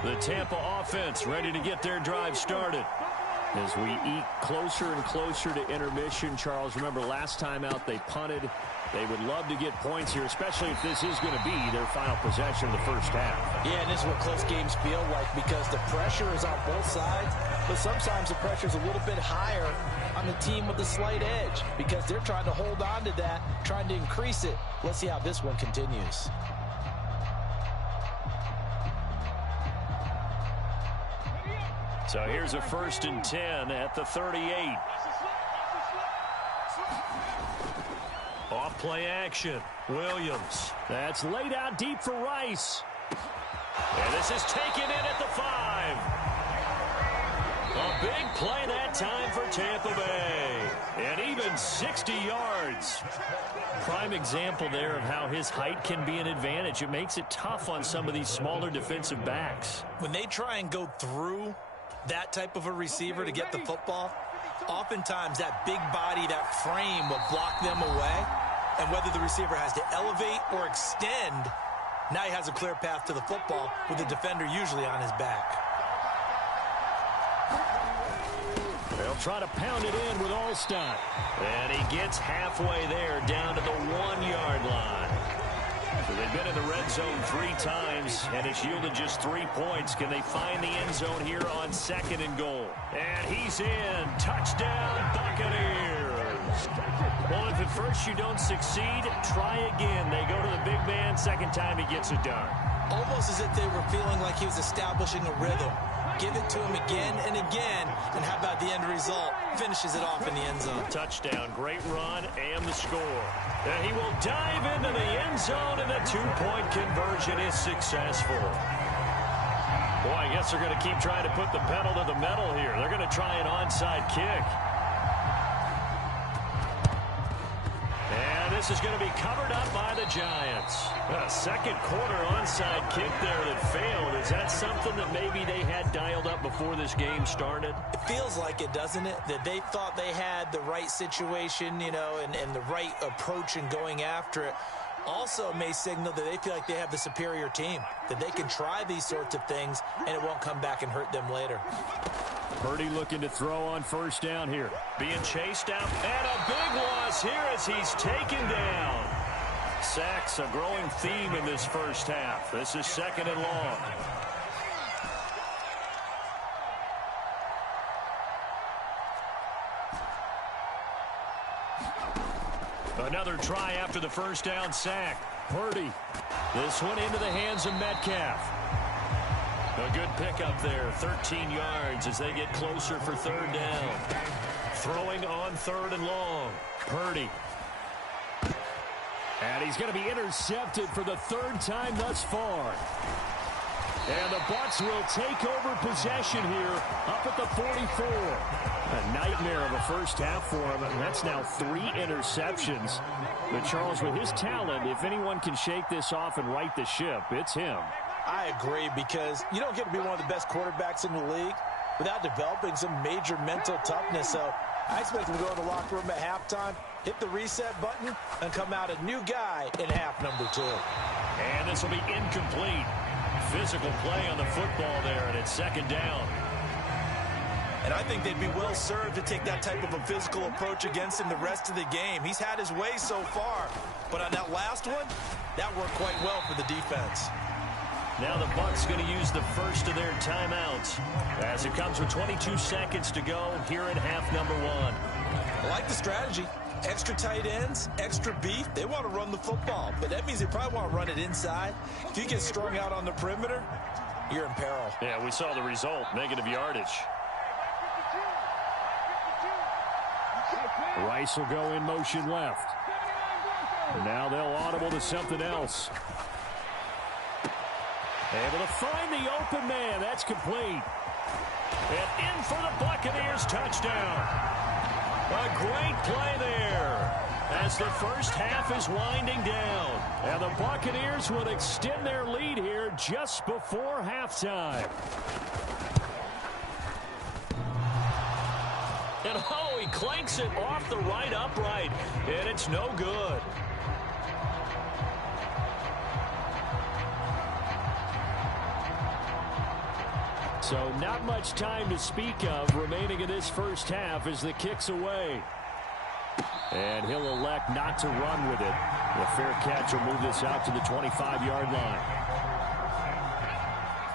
The Tampa offense ready to get their drive started. As we eat closer and closer to intermission, Charles, remember last time out they punted. They would love to get points here, especially if this is going to be their final possession of the first half. Yeah, and this is what close games feel like because the pressure is on both sides, but sometimes the pressure is a little bit higher on the team with the slight edge because they're trying to hold on to that, trying to increase it. Let's see how this one continues. So here's a 1st and 10 at the 38. Off play action. Williams. That's laid out deep for Rice. And this is taken in at the 5. A big play that time for Tampa Bay. And even 60 yards. Prime example there of how his height can be an advantage. It makes it tough on some of these smaller defensive backs. When they try and go through that type of a receiver to get the football, oftentimes that big body, that frame will block them away. And whether the receiver has to elevate or extend, now he has a clear path to the football with the defender usually on his back. They'll try to pound it in with Alstott. And he gets halfway there down to the 1-yard line. So they've been in the red zone 3 times, and it's yielded just 3 points. Can they find the end zone here on 2nd and goal? And he's in. Touchdown, Buccaneers. Well, if at first you don't succeed, try again. They go to the big man. 2nd time he gets it done. Almost as if they were feeling like he was establishing a rhythm. Give it to him again and again, and how about the end result? Finishes it off in the end zone. Touchdown, great run, and the score. And he will dive into the end zone, and the 2-point conversion is successful. Boy, I guess they're going to keep trying to put the pedal to the metal here. They're going to try an onside kick. And this is going to be covered up by the Giants. A second quarter onside kick there that failed. Is that something that maybe they had dialed up before this game started? It feels like it, doesn't it? That they thought they had the right situation, you know, and the right approach in going after it. Also may signal that they feel like they have the superior team, that they can try these sorts of things and it won't come back and hurt them later. Purdy looking to throw on first down here. Being chased out, and a big loss here as he's taken down. Sacks a growing theme in this first half. This is second and long. Another try after the first down sack. Purdy. This one into the hands of Metcalf. A good pickup there. 13 yards as they get closer for third down. Throwing on third and long. Purdy. And he's going to be intercepted for the third time thus far. And the Bucs will take over possession here up at the 44. A nightmare of a first half for him, and that's now 3 interceptions. But Charles, with his talent, if anyone can shake this off and right the ship, it's him. I agree, because you don't get to be one of the best quarterbacks in the league without developing some major mental toughness. So I expect him to go in the locker room at halftime, hit the reset button, and come out a new guy in half number 2. And this will be incomplete. Physical play on the football there, and it's second down. And I think they'd be well served to take that type of a physical approach against him the rest of the game. He's had his way so far, but on that last one, that worked quite well for the defense. Now the Bucs going to use the first of their timeouts as it comes with 22 seconds to go here in half number 1. I like the strategy. Extra tight ends, extra beef. They want to run the football, but that means they probably want to run it inside. If you get strung out on the perimeter, you're in peril. Yeah, we saw the result, negative yardage. Rice will go in motion left. And now they'll audible to something else. Able to find the open man. That's complete. And in for the Buccaneers touchdown. A great play there as the first half is winding down. And the Buccaneers will extend their lead here just before halftime. And oh, he clanks it off the right upright, and it's no good. So not much time to speak of remaining in this first half as the kick's away. And he'll elect not to run with it. The fair catch will move this out to the 25-yard line.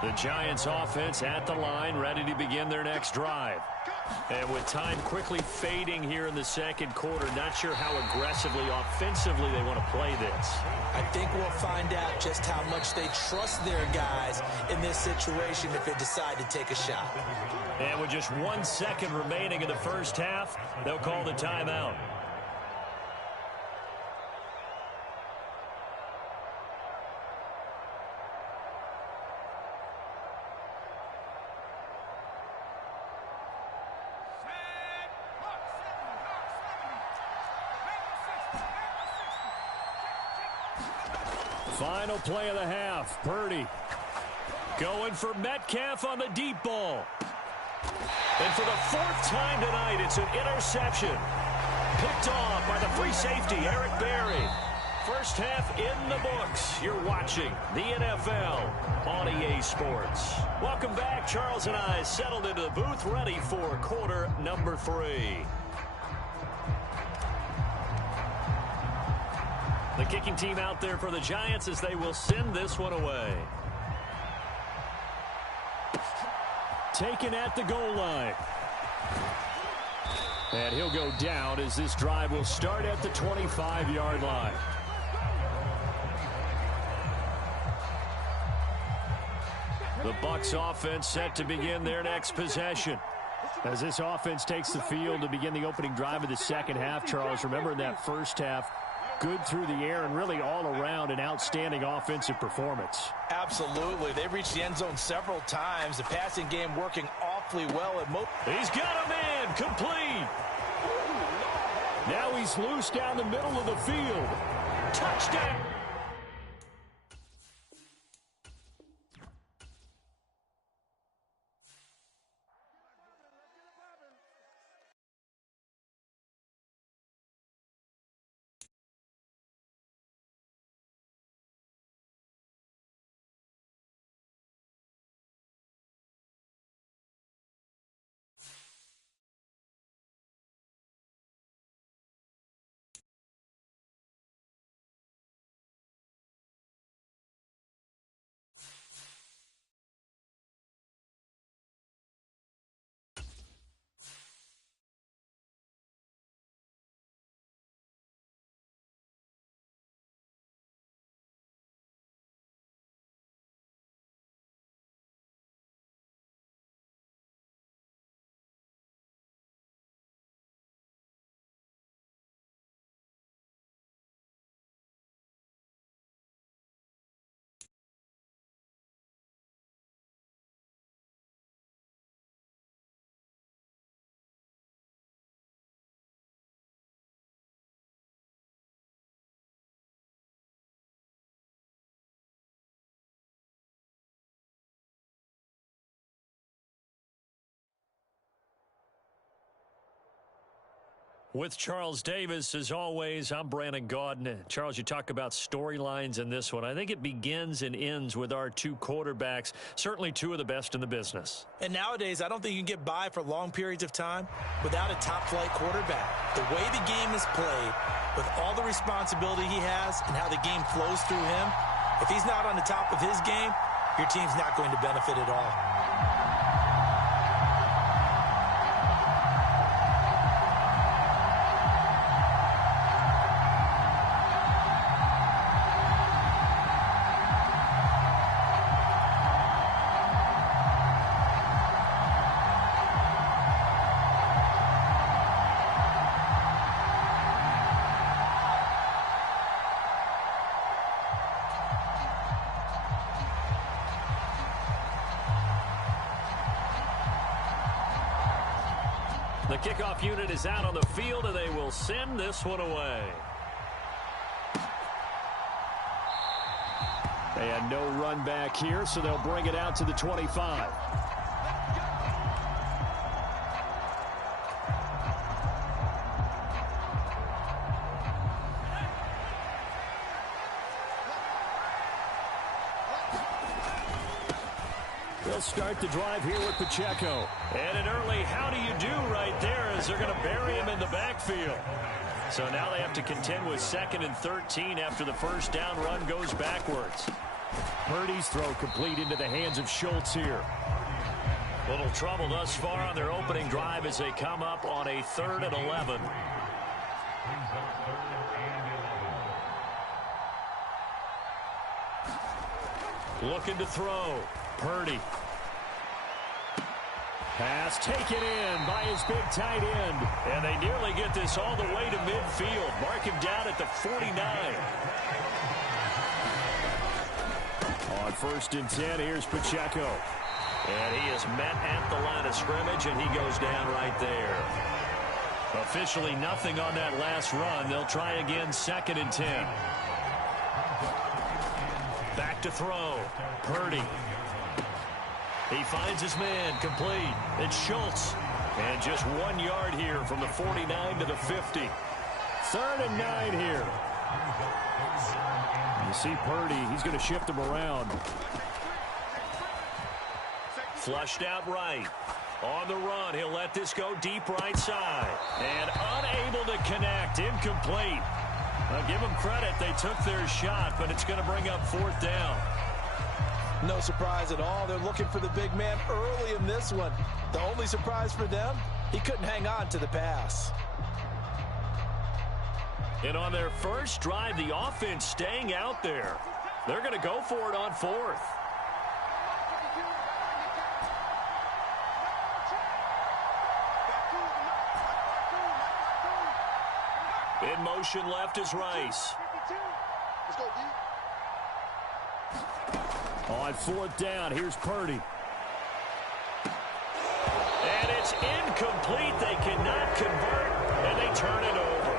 The Giants offense at the line, ready to begin their next drive. And with time quickly fading here in the second quarter, not sure how aggressively, offensively they want to play this. I think we'll find out just how much they trust their guys in this situation if they decide to take a shot. And with just 1 second remaining in the first half, they'll call the timeout. Final play of the half. Purdy going for Metcalf on the deep ball. And for the 4th time tonight, it's an interception. Picked off by the free safety, Eric Berry. First half in the books. You're watching the NFL on EA Sports. Welcome back. Charles and I settled into the booth, ready for quarter number 3. The kicking team out there for the Giants as they will send this one away. Taken at the goal line. And he'll go down as this drive will start at the 25-yard line. The Bucs offense set to begin their next possession. As this offense takes the field to begin the opening drive of the second half, Charles, remember in that first half, good through the air and really all around an outstanding offensive performance. Absolutely. They've reached the end zone several times. The passing game working awfully well. He's got a man complete. Now he's loose down the middle of the field. Touchdown! With Charles Davis, as always, I'm Brandon Gaudin. Charles, you talk about storylines in this one. I think it begins and ends with our two quarterbacks, certainly two of the best in the business. And nowadays, I don't think you can get by for long periods of time without a top-flight quarterback. The way the game is played, with all the responsibility he has and how the game flows through him, if he's not on the top of his game, your team's not going to benefit at all. The kickoff unit is out on the field, and they will send this one away. They had no run back here, so they'll bring it out to the 25. They'll start the drive here with Pacheco. And an early how do you do right there as they're going to bury him in the backfield. So now they have to contend with 2nd and 13 after the first down run goes backwards. Purdy's throw complete into the hands of Schultz here. Little trouble thus far on their opening drive as they come up on a 3rd and 11. Looking to throw. Purdy. Pass taken in by his big tight end. And they nearly get this all the way to midfield. Mark him down at the 49. On 1st and 10, here's Pacheco. And he is met at the line of scrimmage, and he goes down right there. Officially nothing on that last run. They'll try again 2nd and 10. Back to throw. Purdy. He finds his man complete. It's Schultz. And just 1 yard here from the 49 to the 50. 3rd and 9 here. You see Purdy, he's going to shift him around. Flushed out right. On the run, he'll let this go deep right side. And unable to connect. Incomplete. Now give them credit. They took their shot, but it's going to bring up 4th down. No surprise at all. They're looking for the big man early in this one. The only surprise for them, he couldn't hang on to the pass. And on their first drive, the offense staying out there. They're going to go for it on 4th. In motion left is Rice. On 4th down, here's Purdy. And it's It's incomplete. They cannot convert, and they turn it over.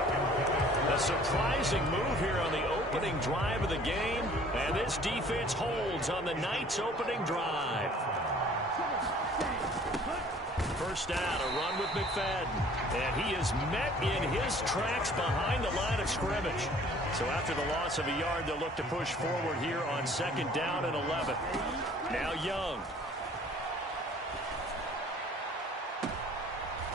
A surprising move here on the opening drive of the game, and this defense holds on the night's opening drive. First down, a run with McFadden, and he is met in his tracks behind the line of scrimmage. So after the loss of a yard, they'll look to push forward here on 2nd down and 11. Now Young.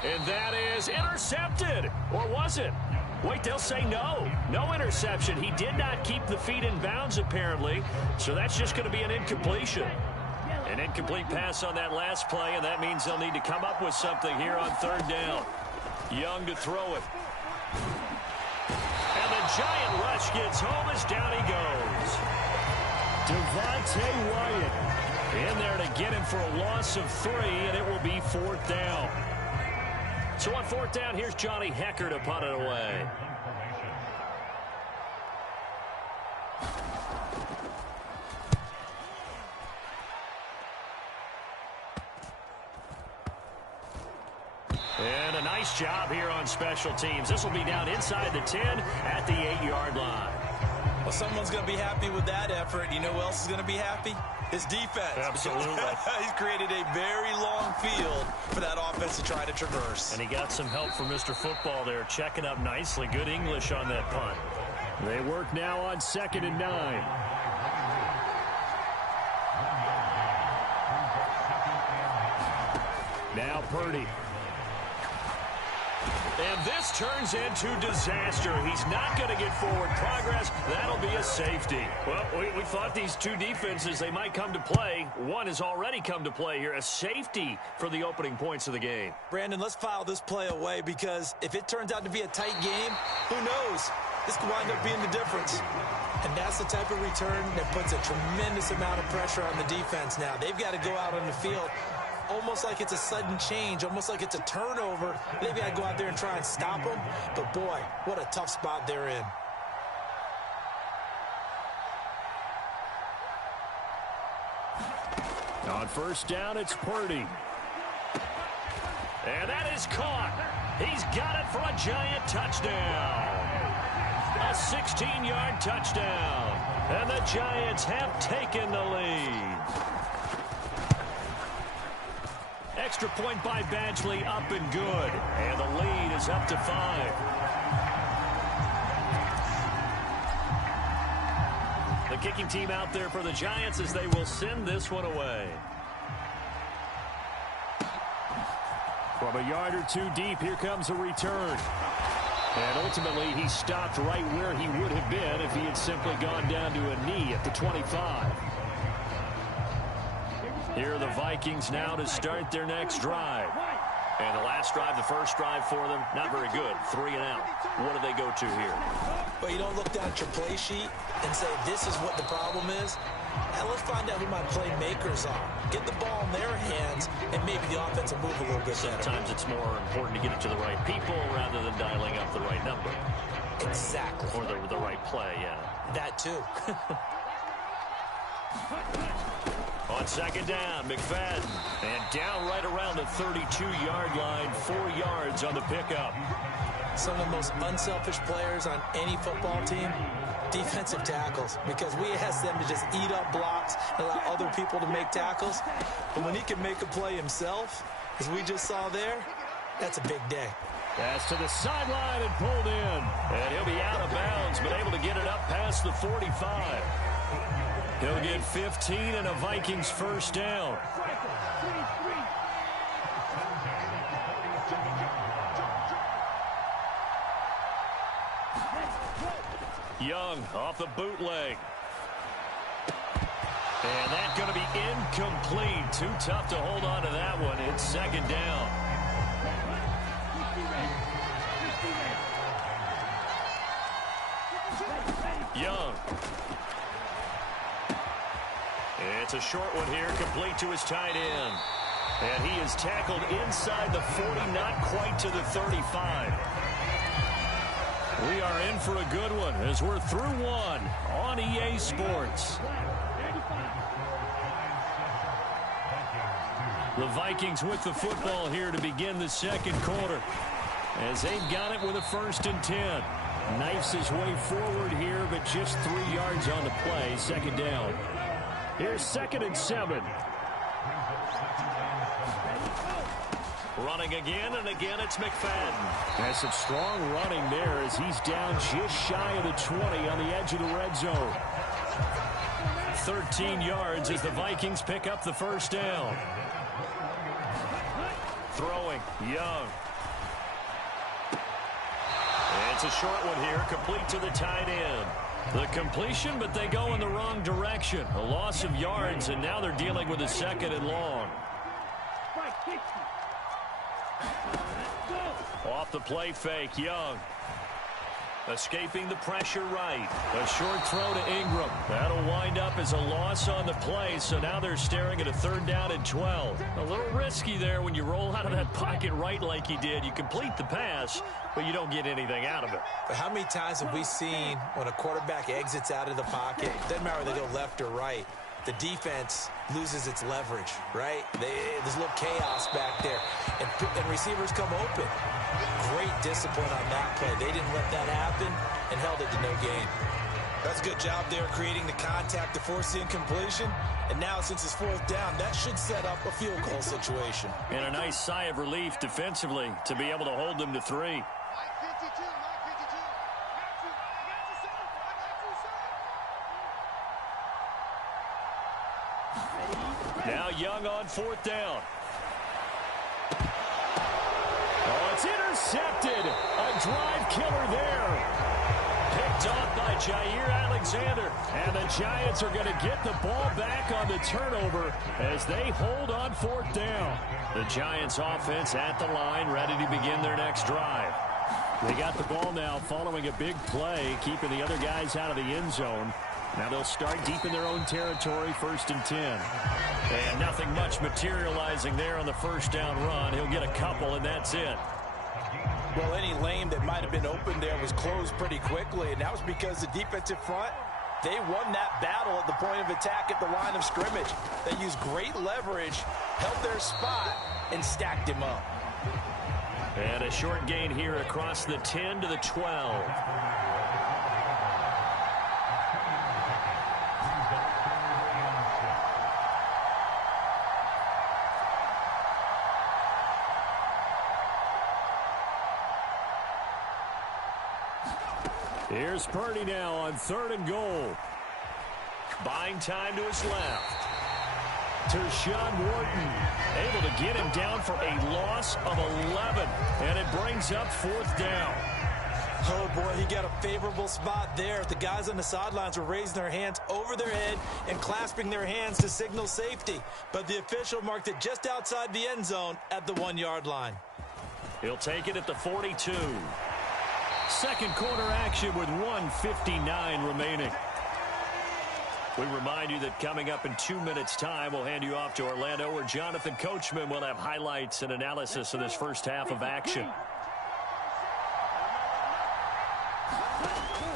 And that is intercepted. Or was it? Wait, they'll say no. No interception. He did not keep the feet in bounds, apparently. So that's just going to be an incompletion. An incomplete pass on that last play, and that means they'll need to come up with something here on 3rd down. Young to throw it. And the giant rush gets home as down he goes. Devontae Wyatt in there to get him for a loss of 3, and it will be 4th down. So on 4th down, here's Johnny Hecker to punt it away. And a nice job here on special teams. This will be down inside the 10 at the 8-yard line. Well, someone's going to be happy with that effort. You know who else is going to be happy? His defense. Absolutely. He's created a very long field for that offense to try to traverse. And he got some help from Mr. Football there, checking up nicely. Good English on that punt. They work now on 2nd and 9. Now Purdy. And this turns into disaster. He's not going to get forward progress. That'll be a safety. Well, we thought these two defenses, they might come to play. One has already come to play here. A safety for the opening points of the game. Brandon, let's file this play away because if it turns out to be a tight game, who knows? This could wind up being the difference. And that's the type of return that puts a tremendous amount of pressure on the defense now. They've got to go out on the field almost like it's a sudden change, almost like it's a turnover. They've got to go out there and try and stop them. But, boy, what a tough spot they're in. On 1st down, it's Purdy. And that is caught. He's got it for a giant touchdown. A 16-yard touchdown. And the Giants have taken the lead. Extra point by Badgley, up and good. And the lead is up to 5. The kicking team out there for the Giants as they will send this one away. From a yard or 2 deep, here comes a return. And ultimately, he stopped right where he would have been if he had simply gone down to a knee at the 25. Here are the Vikings now to start their next drive. And the last drive, the first drive for them, not very good. 3 and out. What do they go to here? Well, you don't look down at your play sheet and say, this is what the problem is. Now let's find out who my playmakers are. Get the ball in their hands, and maybe the offense will move a little bit better. Sometimes it's more important to get it to the right people rather than dialing up the right number. Exactly. Or the right play, yeah. That too. On 2nd down, McFadden. And down right around the 32-yard line, 4 yards on the pickup. Some of the most unselfish players on any football team, defensive tackles, because we ask them to just eat up blocks and allow other people to make tackles. But when he can make a play himself, as we just saw there, that's a big day. Pass to the sideline and pulled in. And he'll be out of bounds, but able to get it up past the 45. He'll get 15 and a Vikings first down. Young off the bootleg. And that's going to be incomplete. Too tough to hold on to that one. It's 2nd down. Young. It's a short one here, complete to his tight end. And he is tackled inside the 40, not quite to the 35. We are in for a good one as we're through one on EA Sports. The Vikings with the football here to begin the second quarter, as they've got it with a 1st and 10. Knifes his way forward here, but just 3 yards on the play. Second down. Here's 2nd and 7. Running again, and again it's McFadden. Has some strong running there as he's down just shy of the 20 on the edge of the red zone. 13 yards as the Vikings pick up the 1st down. Throwing, Young. It's a short one here, complete to the tight end. The completion, but they go in the wrong direction. A loss of yards, and now they're dealing with a 2nd and long. Off the play fake, Young. Escaping the pressure right. A short throw to Ingram. That'll wind up as a loss on the play, so now they're staring at a 3rd down and 12. A little risky there when you roll out of that pocket right like you did. You complete the pass, but you don't get anything out of it. But how many times have we seen when a quarterback exits out of the pocket, doesn't matter whether they go left or right, the defense loses its leverage, right? There's a little chaos back there, and receivers come open. Great discipline on that play. They didn't let that happen and held it to no gain. That's a good job there creating the contact to force the incompletion. And now since it's 4th down, that should set up a field goal situation. And a nice sigh of relief defensively to be able to hold them to 3. Now Young on 4th down. Oh, it's intercepted. A drive killer there. Picked off by Jair Alexander. And the Giants are going to get the ball back on the turnover as they hold on 4th down. The Giants offense at the line, ready to begin their next drive. They got the ball now following a big play, keeping the other guys out of the end zone. Now they'll start deep in their own territory, 1st and 10. And nothing much materializing there on the 1st down run. He'll get a couple, and that's it. Well, any lane that might have been open there was closed pretty quickly, and that was because the defensive front, they won that battle at the point of attack at the line of scrimmage. They used great leverage, held their spot, and stacked him up. And a short gain here across the 10 to the 12. Here's Purdy now on 3rd and goal. Buying time to his left. Tershawn Wharton able to get him down for a loss of 11. And it brings up 4th down. Oh, boy, he got a favorable spot there. The guys on the sidelines were raising their hands over their head and clasping their hands to signal safety. But the official marked it just outside the end zone at the 1-yard line. He'll take it at the 42. Second quarter action with 1:59 remaining. We remind you that coming up in 2 minutes' time, we'll hand you off to Orlando, where Jonathan Coachman will have highlights and analysis of this first half of action.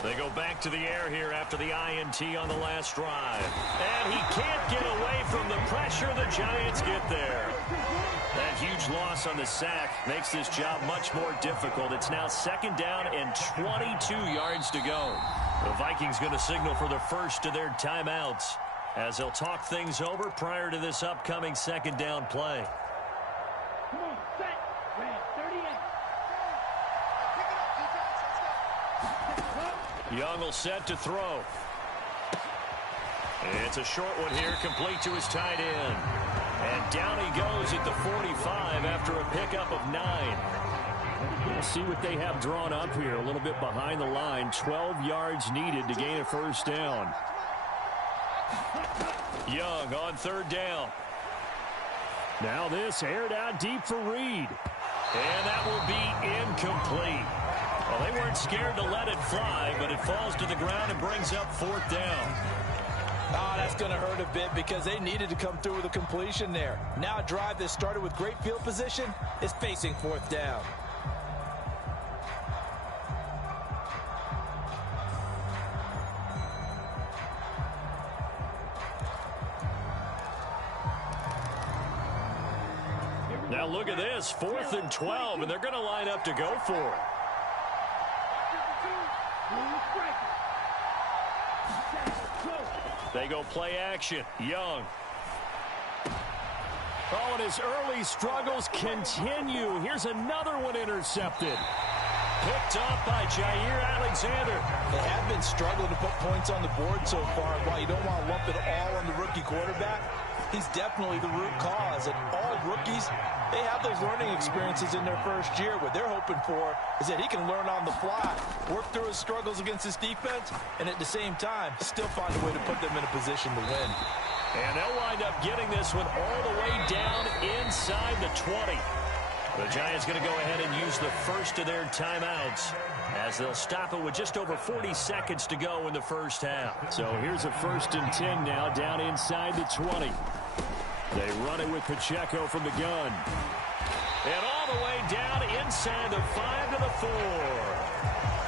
They go back to the air here after the INT on the last drive. And he can't get away from the pressure. The Giants get there. That huge loss on the sack makes this job much more difficult. It's now 2nd down and 22 yards to go. The Vikings going to signal for the first of their timeouts as they'll talk things over prior to this upcoming 2nd down play. Come on, set, red, 38. Young will set to throw. It's a short one here, complete to his tight end. And down he goes at the 45 after a pickup of 9. We'll see what they have drawn up here. A little bit behind the line. 12 yards needed to gain a 1st down. Young on 3rd down. Now this aired out deep for Reed. And that will be incomplete. Well, they weren't scared to let it fly, but it falls to the ground and brings up 4th down. Oh, that's going to hurt a bit because they needed to come through with a completion there. Now a drive that started with great field position is facing 4th down. Now look at this, 4th and 12, and they're going to line up to go for it. They go play action. Young. Oh, and his early struggles continue. Here's another one intercepted. Picked up by Jair Alexander. They have been struggling to put points on the board so far. And while you don't want to lump it all on the rookie quarterback, he's definitely the root cause. And all rookies, they have those learning experiences in their first year. What they're hoping for is that he can learn on the fly, work through his struggles against his defense, and at the same time, still find a way to put them in a position to win. And they'll wind up getting this one all the way down inside the 20. The Giants going to go ahead and use the first of their timeouts as they'll stop it with just over 40 seconds to go in the first half. So here's a 1st and 10 now down inside the 20. They run it with Pacheco from the gun. And all the way down inside the 5 to the 4.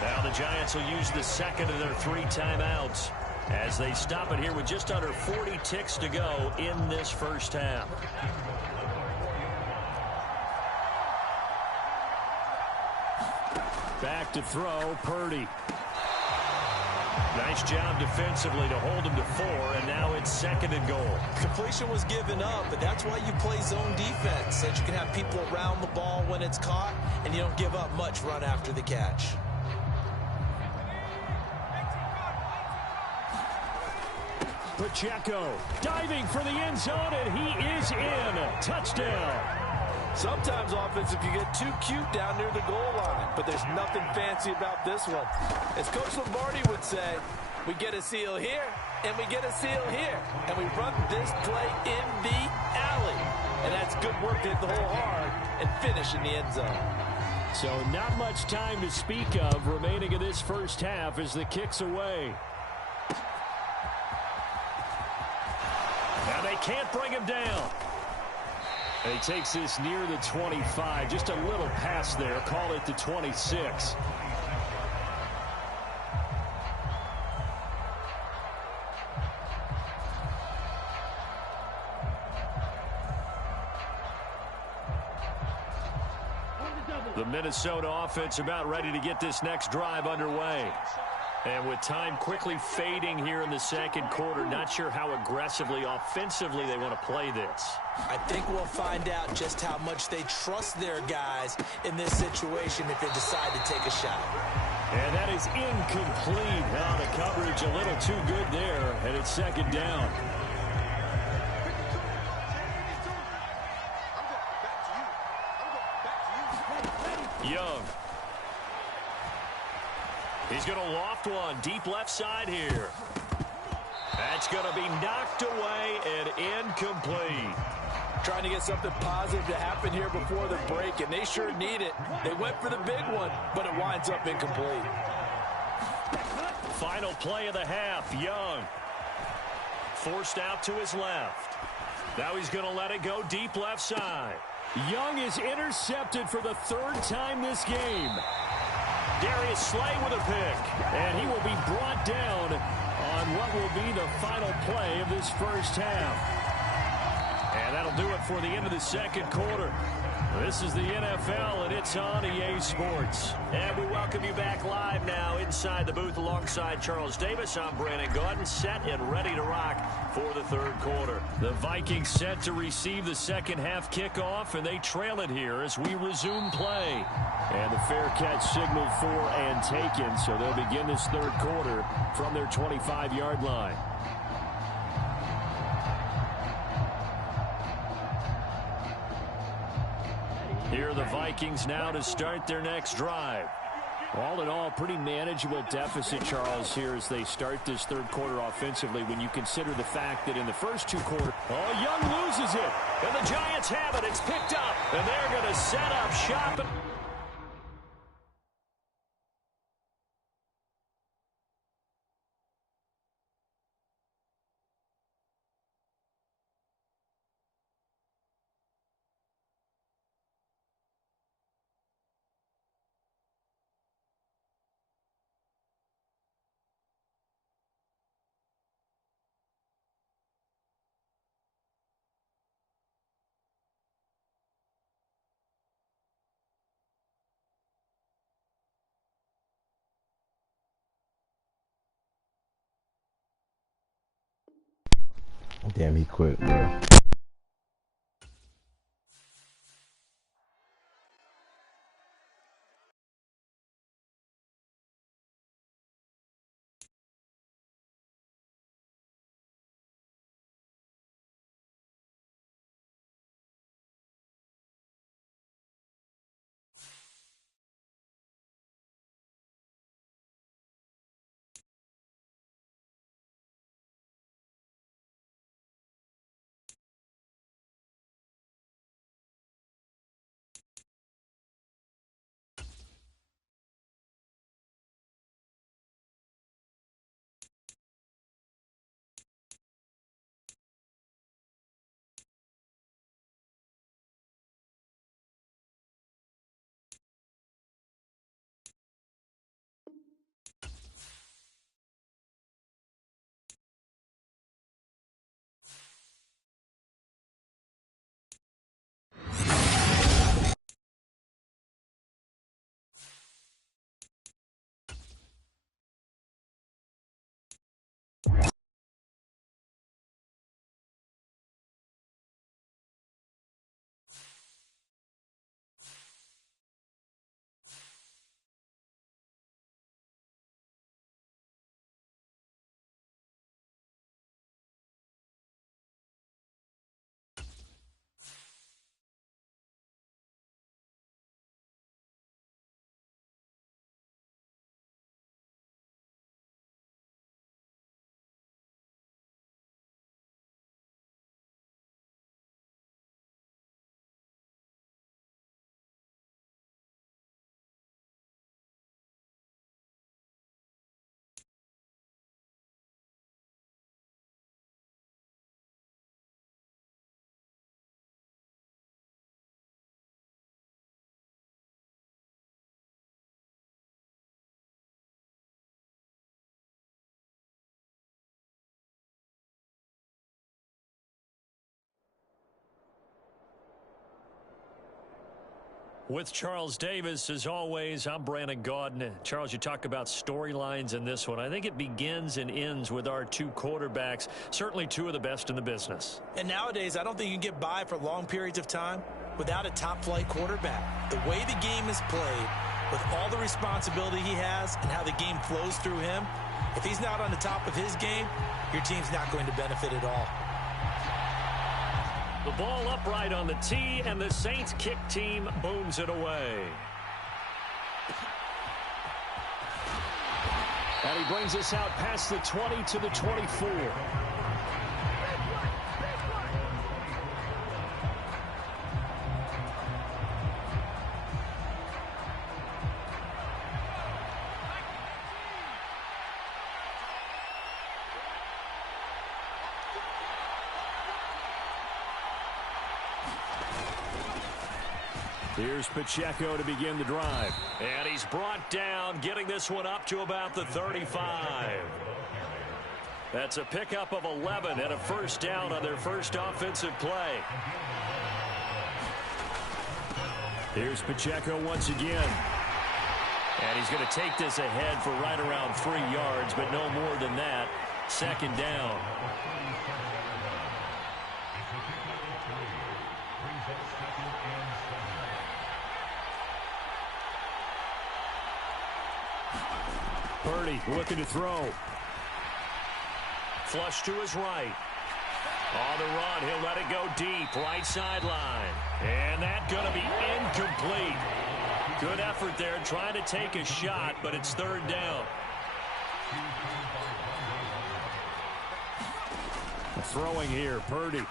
Now the Giants will use the second of their 3 timeouts as they stop it here with just under 40 ticks to go in this first half. Back to throw, Purdy. Nice job defensively to hold him to 4, and now it's 2nd and goal. Completion was given up, but that's why you play zone defense, so that you can have people around the ball when it's caught, and you don't give up much run after the catch. Pacheco diving for the end zone, and he is in. Touchdown. Sometimes offense, if you get too cute down near the goal line, but there's nothing fancy about this one. As Coach Lombardi would say, we get a seal here, and we get a seal here, and we run this play in the alley. And that's good work to hit the hole hard and finish in the end zone. So not much time to speak of remaining in this first half as the kick's away. Now they can't bring him down. And he takes this near the 25. Just a little pass there. Call it the 26. The Minnesota offense about ready to get this next drive underway. And with time quickly fading here in the second quarter, not sure how aggressively, offensively they want to play this. I think we'll find out just how much they trust their guys in this situation if they decide to take a shot. And that is incomplete. Now the coverage a little too good there, and it's 2nd down. Young. He's going to loft one deep left side here. That's going to be knocked away and incomplete. Trying to get something positive to happen here before the break, and they sure need it. They went for the big one, but it winds up incomplete. Final play of the half, Young. Forced out to his left. Now he's going to let it go deep left side. Young is intercepted for the 3rd time this game. Darius Slay with a pick, and he will be brought down on what will be the final play of this first half. And that'll do it for the end of the second quarter. This is the NFL, and it's on EA Sports. And we welcome you back live now inside the booth alongside Charles Davis. I'm Brandon Gaudin, set and ready to rock for the third quarter. The Vikings set to receive the second half kickoff, and they trail it here as we resume play. And the fair catch signaled for and taken, so they'll begin this third quarter from their 25-yard line. Here are the Vikings now to start their next drive. All in all, pretty manageable deficit, Charles, here as they start this third quarter offensively when you consider the fact that in the first two quarters, Young loses it, and the Giants have it. It's picked up, and they're going to set up shop. Damn, he quit, bro. With Charles Davis, as always, I'm Brandon Gaudin. Charles, you talk about storylines in this one. I think it begins and ends with our two quarterbacks, certainly two of the best in the business. And nowadays, I don't think you can get by for long periods of time without a top-flight quarterback. The way the game is played, with all the responsibility he has and how the game flows through him, if he's not on the top of his game, your team's not going to benefit at all. The ball upright on the tee, and the Saints kick team booms it away. And he brings us out past the 20 to the 24. Here's Pacheco to begin the drive. And he's brought down, getting this one up to about the 35. That's a pickup of 11 and a first down on their first offensive play. Here's Pacheco once again. And he's going to take this ahead for right around 3 yards, but no more than that. Second down. Purdy looking to throw. Flush to his right. On the run, he'll let it go deep, right sideline. And that's going to be incomplete. Good effort there, trying to take a shot, but it's third down. Throwing here, Purdy.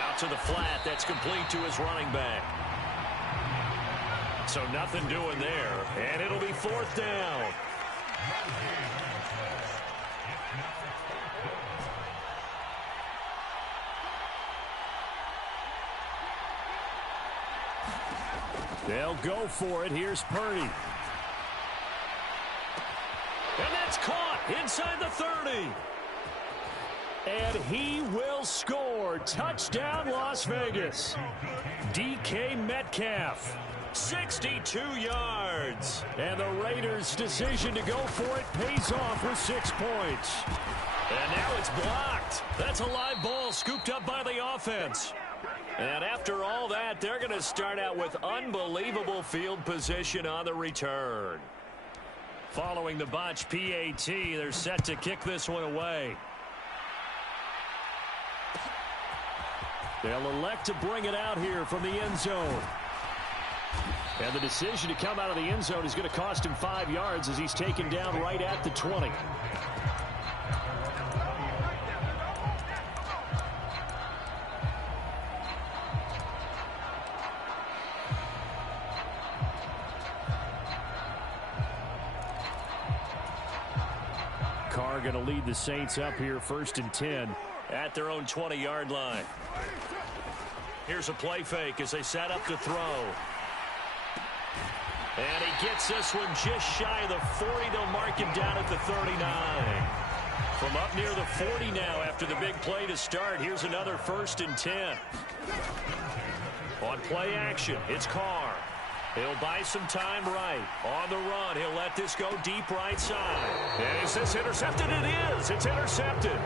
Out to the flat, that's complete to his running back. So nothing doing there, and it'll be fourth down. They'll go for it. Here's Purdy. And that's caught inside the 30. And he will score. Touchdown, Las Vegas. DK Metcalf, 62 yards. And the Raiders' decision to go for it pays off with 6 points. And now it's blocked. That's a live ball scooped up by the offense. And after all that, they're going to start out with unbelievable field position on the return. Following the botch PAT, they're set to kick this one away. They'll elect to bring it out here from the end zone. And the decision to come out of the end zone is going to cost him 5 yards as he's taken down right at the 20. Carr going to lead the Saints up here 1st and 10 at their own 20-yard line. Here's a play fake as they set up to throw. And he gets this one just shy of the 40. They'll mark him down at the 39. From up near the 40 now after the big play to start. Here's another 1st and 10. On play action, it's Carr. He'll buy some time right. On the run, he'll let this go deep right side. And is this intercepted? It is. It's intercepted.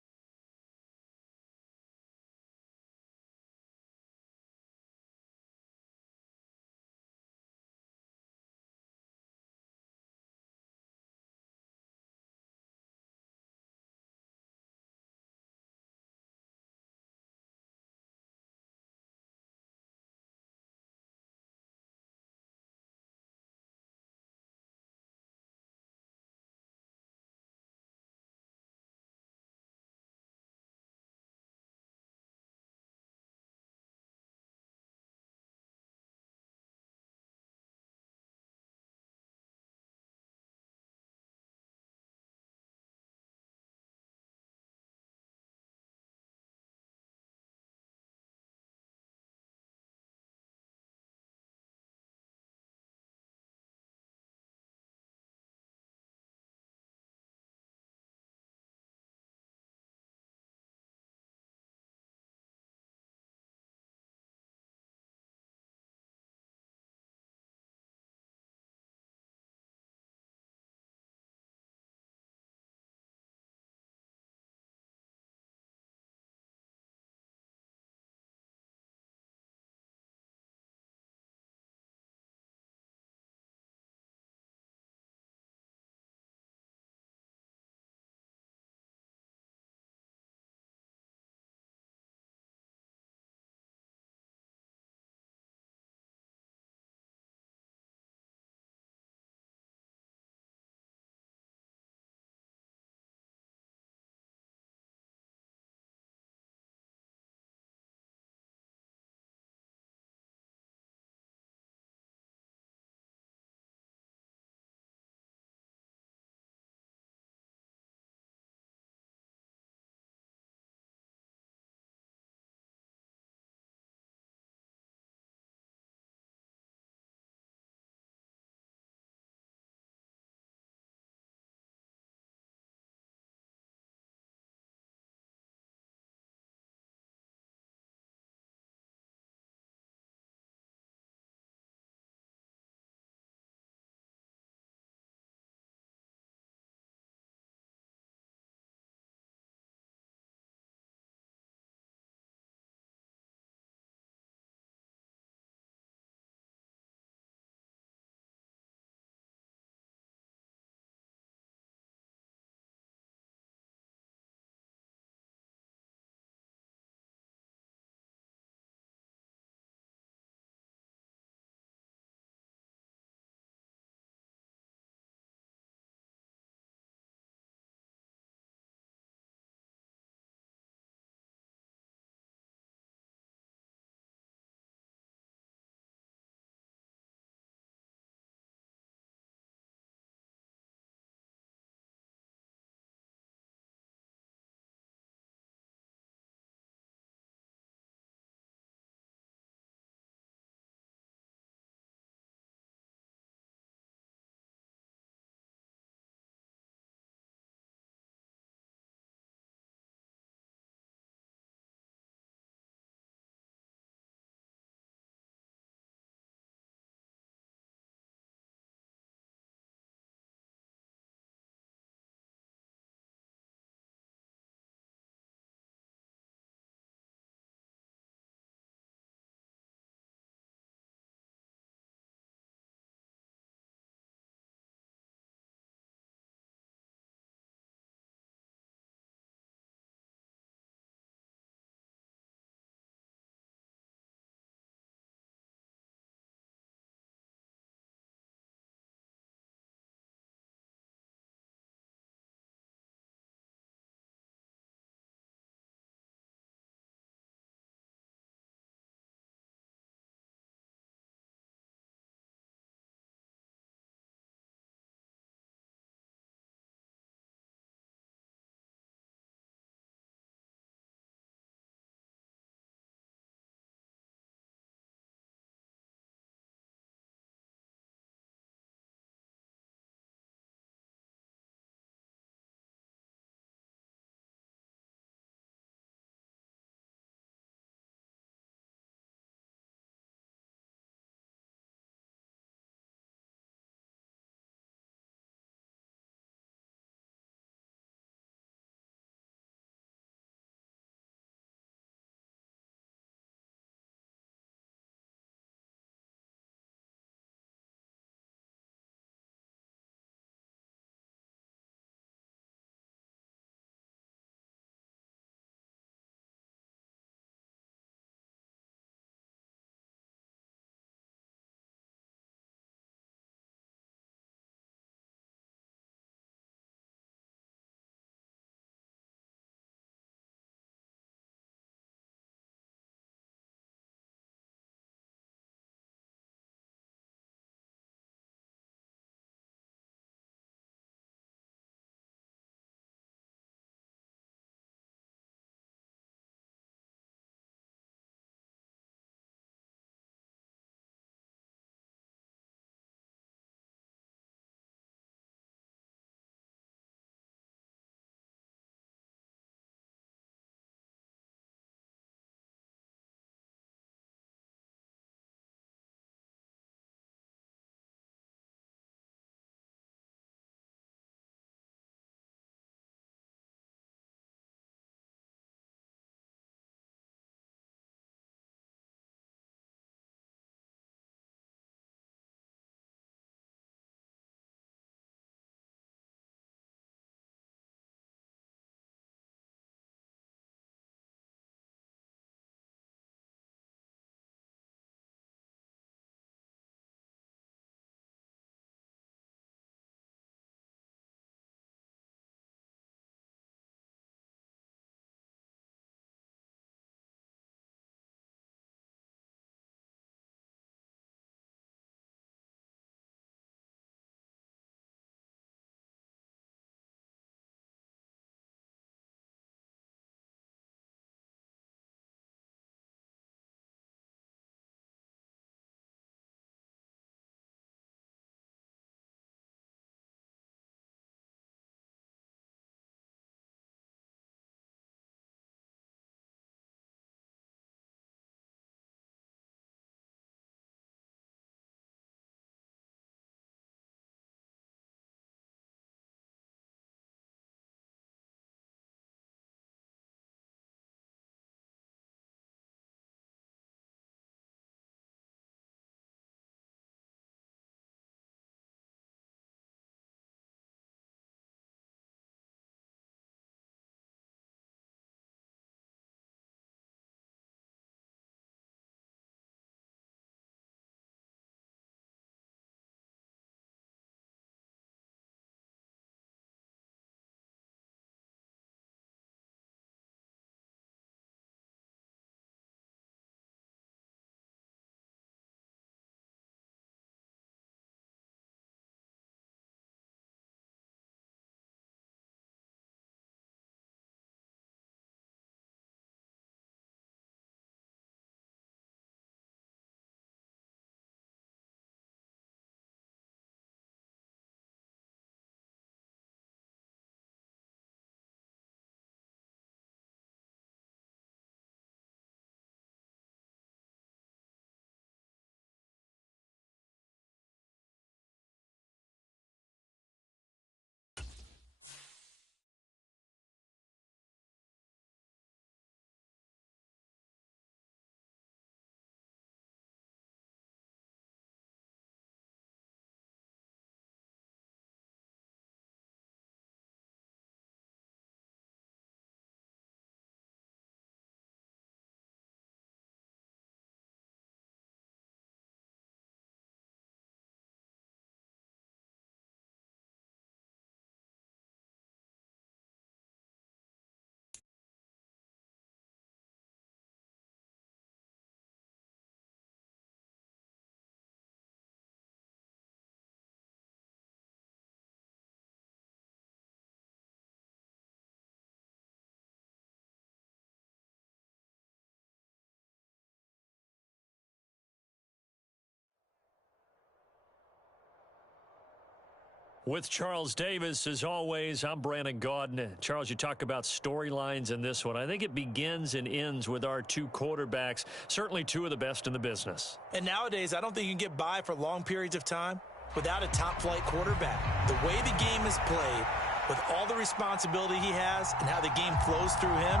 With Charles Davis, as always, I'm Brandon Gaudin. Charles, you talk about storylines in this one. I think it begins and ends with our two quarterbacks, certainly two of the best in the business. And nowadays, I don't think you can get by for long periods of time without a top-flight quarterback. The way the game is played, with all the responsibility he has and how the game flows through him,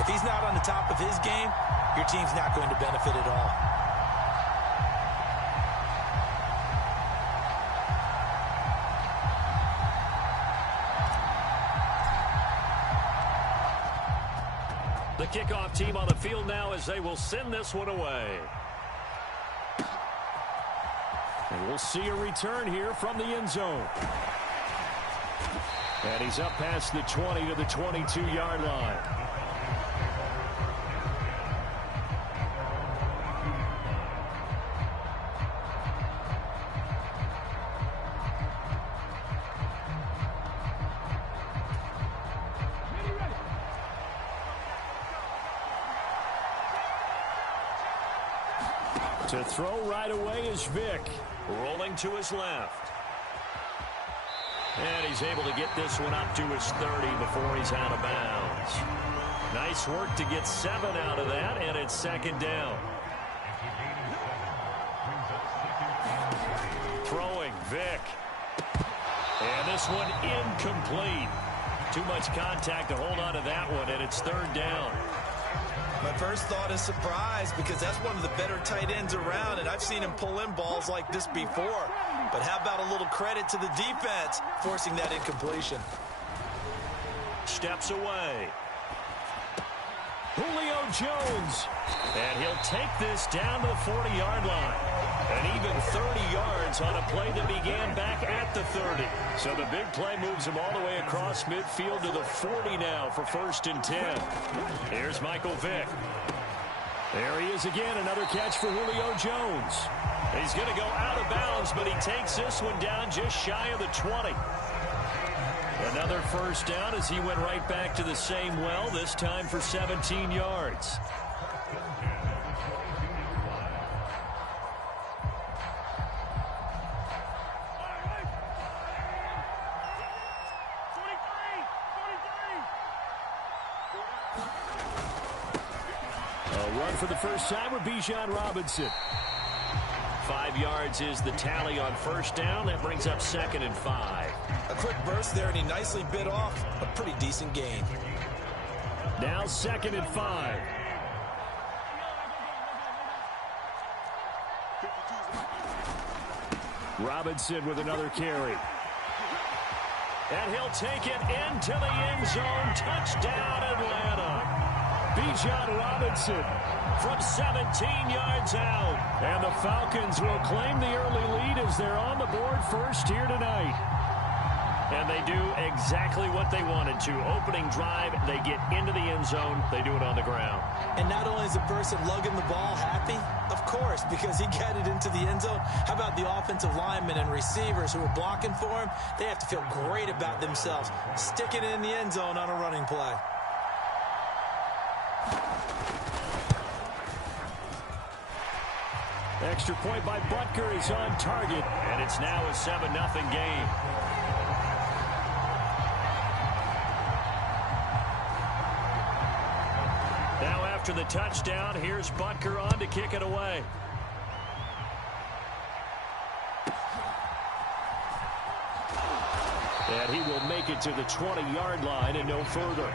if he's not on the top of his game, your team's not going to benefit at all. The kickoff team on the field now as they will send this one away. And we'll see a return here from the end zone. And he's up past the 20 to the 22-yard line. To throw right away is Vick, rolling to his left. And he's able to get this one up to his 30 before he's out of bounds. Nice work to get 7 out of that, and it's second down. Throwing, Vick. And this one incomplete. Too much contact to hold on to that one, and it's third down. My first thought is surprise because that's one of the better tight ends around, and I've seen him pull in balls like this before. But how about a little credit to the defense forcing that incompletion? Steps away. Julio Jones. And he'll take this down to the 40-yard line. And even 30 yards on a play that began back at the 30. So the big play moves him all the way across midfield to the 40 now for 1st and 10. Here's Michael Vick. There he is again, another catch for Julio Jones. He's going to go out of bounds, but he takes this one down just shy of the 20. Another first down as he went right back to the same well, this time for 17 yards. A run for the first time with Bijan Robinson. 5 yards is the tally on first down. That brings up 2nd and 5. A quick burst there, and he nicely bit off a pretty decent gain. Now 2nd and 5. Robinson with another carry. And he'll take it into the end zone. Touchdown, Atlanta. Bijan Robinson from 17 yards out. And the Falcons will claim the early lead as they're on the board first here tonight. And they do exactly what they wanted to. Opening drive, they get into the end zone. They do it on the ground. And not only is the person lugging the ball happy, of course, because he got it into the end zone. How about the offensive linemen and receivers who are blocking for him? They have to feel great about themselves, sticking it in the end zone on a running play. Extra point by Butker is on target, and it's now a 7-0 game. Now after the touchdown, here's Butker on to kick it away. And he will make it to the 20-yard line and no further.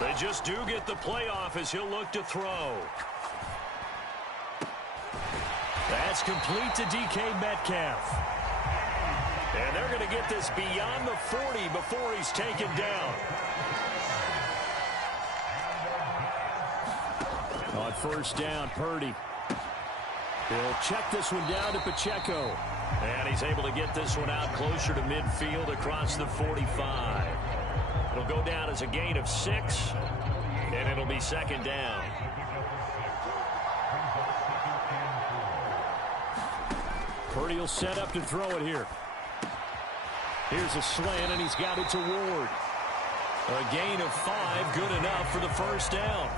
They just do get the playoff as he'll look to throw. That's complete to DK Metcalf. And they're going to get this beyond the 40 before he's taken down. On first down, Purdy. He'll check this one down to Pacheco. And he's able to get this one out closer to midfield across the 45. It'll go down as a gain of 6, and it'll be second down. Purdy will set up to throw it here. Here's a slant, and he's got it to Ward. A gain of 5, good enough for the first down.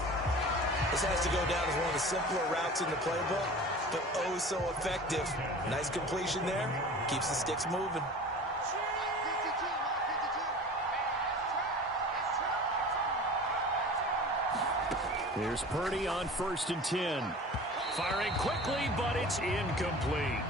This has to go down as one of the simpler routes in the playbook, but oh so effective. Nice completion there. Keeps the sticks moving. Here's Purdy on 1st and 10. Firing quickly, but it's incomplete.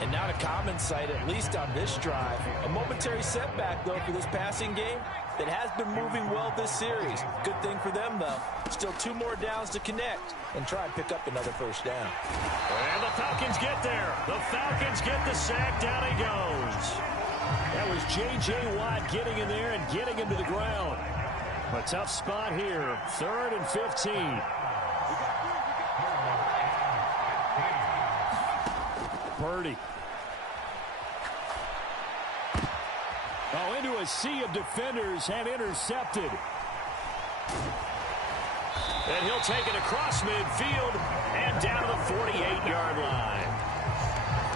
And not a common sight, at least on this drive. A momentary setback, though, for this passing game that has been moving well this series. Good thing for them, though. Still 2 more downs to connect and try and pick up another first down. And the Falcons get there. The Falcons get the sack. Down he goes. That was J.J. Watt getting in there and getting him to the ground. A tough spot here. 3rd and 15. Purdy. Oh, into a sea of defenders and intercepted. And he'll take it across midfield and down to the 48-yard line.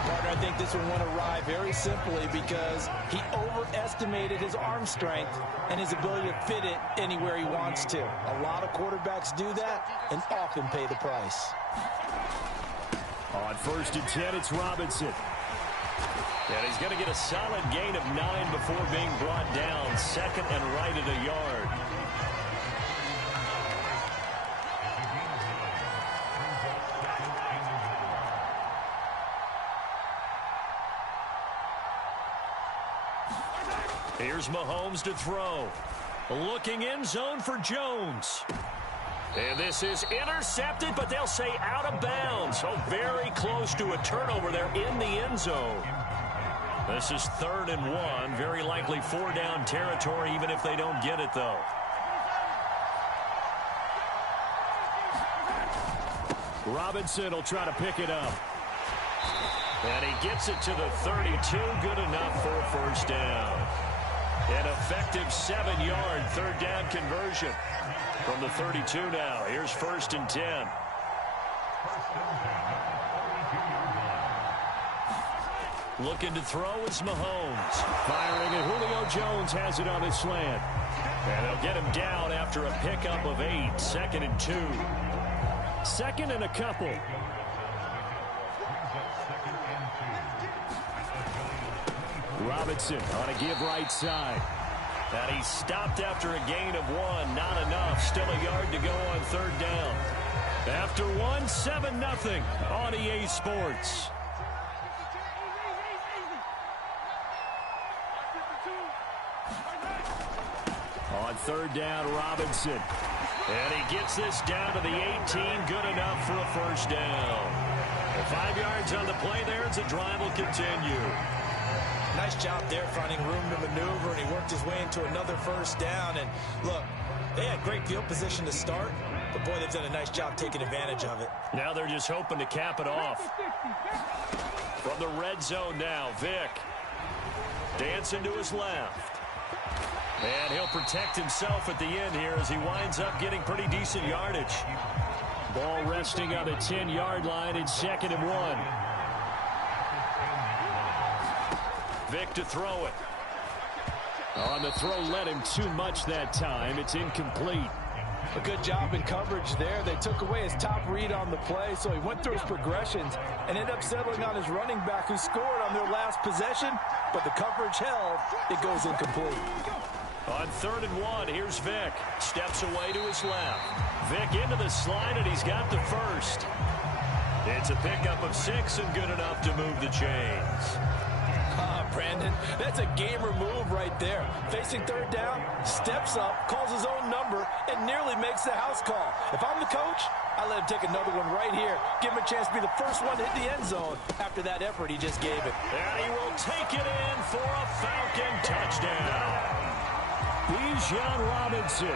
Partner, I think this one went awry very simply because he overestimated his arm strength and his ability to fit it anywhere he wants to. A lot of quarterbacks do that and often pay the price. On 1st and 10, it's Robinson. And he's going to get a solid gain of 9 before being brought down. 2nd and right at a yard. Here's Mahomes to throw. Looking end zone for Jones. And this is intercepted, but they'll say out of bounds. So very close to a turnover there in the end zone. This is 3rd and 1. Very likely 4-down territory, even if they don't get it, though. Robinson will try to pick it up. And he gets it to the 32. Good enough for a first down. An effective 7-yard 3rd down conversion. From the 32 now. Here's 1st and 10. Looking to throw is Mahomes. Firing, and Julio Jones has it on his slant. And they'll get him down after a pickup of 8. 2nd and 2. 2nd and a couple. Robinson on a give right side. And he stopped after a gain of 1. Not enough. Still a yard to go on 3rd down. After 1, 7-0 on EA Sports. On 3rd down, Robinson. And he gets this down to the 18. Good enough for a first down. 5 yards on the play there as the drive will continue. Nice job there finding room to maneuver, and he worked his way into another first down. And look, they had great field position to start, but boy, they've done a nice job taking advantage of it. Now they're just hoping to cap it off. From the red zone now, Vick. Dancing to his left. And he'll protect himself at the end here as he winds up getting pretty decent yardage. Ball resting on the 10-yard line in 2nd and 1. Vick to throw it. On the throw, led him too much that time. It's incomplete. A good job in coverage there. They took away his top read on the play, so he went through his progressions and ended up settling on his running back who scored on their last possession, but the coverage held. It goes incomplete. On 3rd and 1, here's Vick. Steps away to his left. Vick into the slide, and he's got the first. It's a pickup of 6 and good enough to move the chains. Brandon, that's a gamer move right there. Facing 3rd down, steps up, calls his own number, and nearly makes the house call. If I'm the coach, I let him take another one right here. Give him a chance to be the first one to hit the end zone after that effort he just gave it. And he will take it in for a Falcon touchdown. Bijan Robinson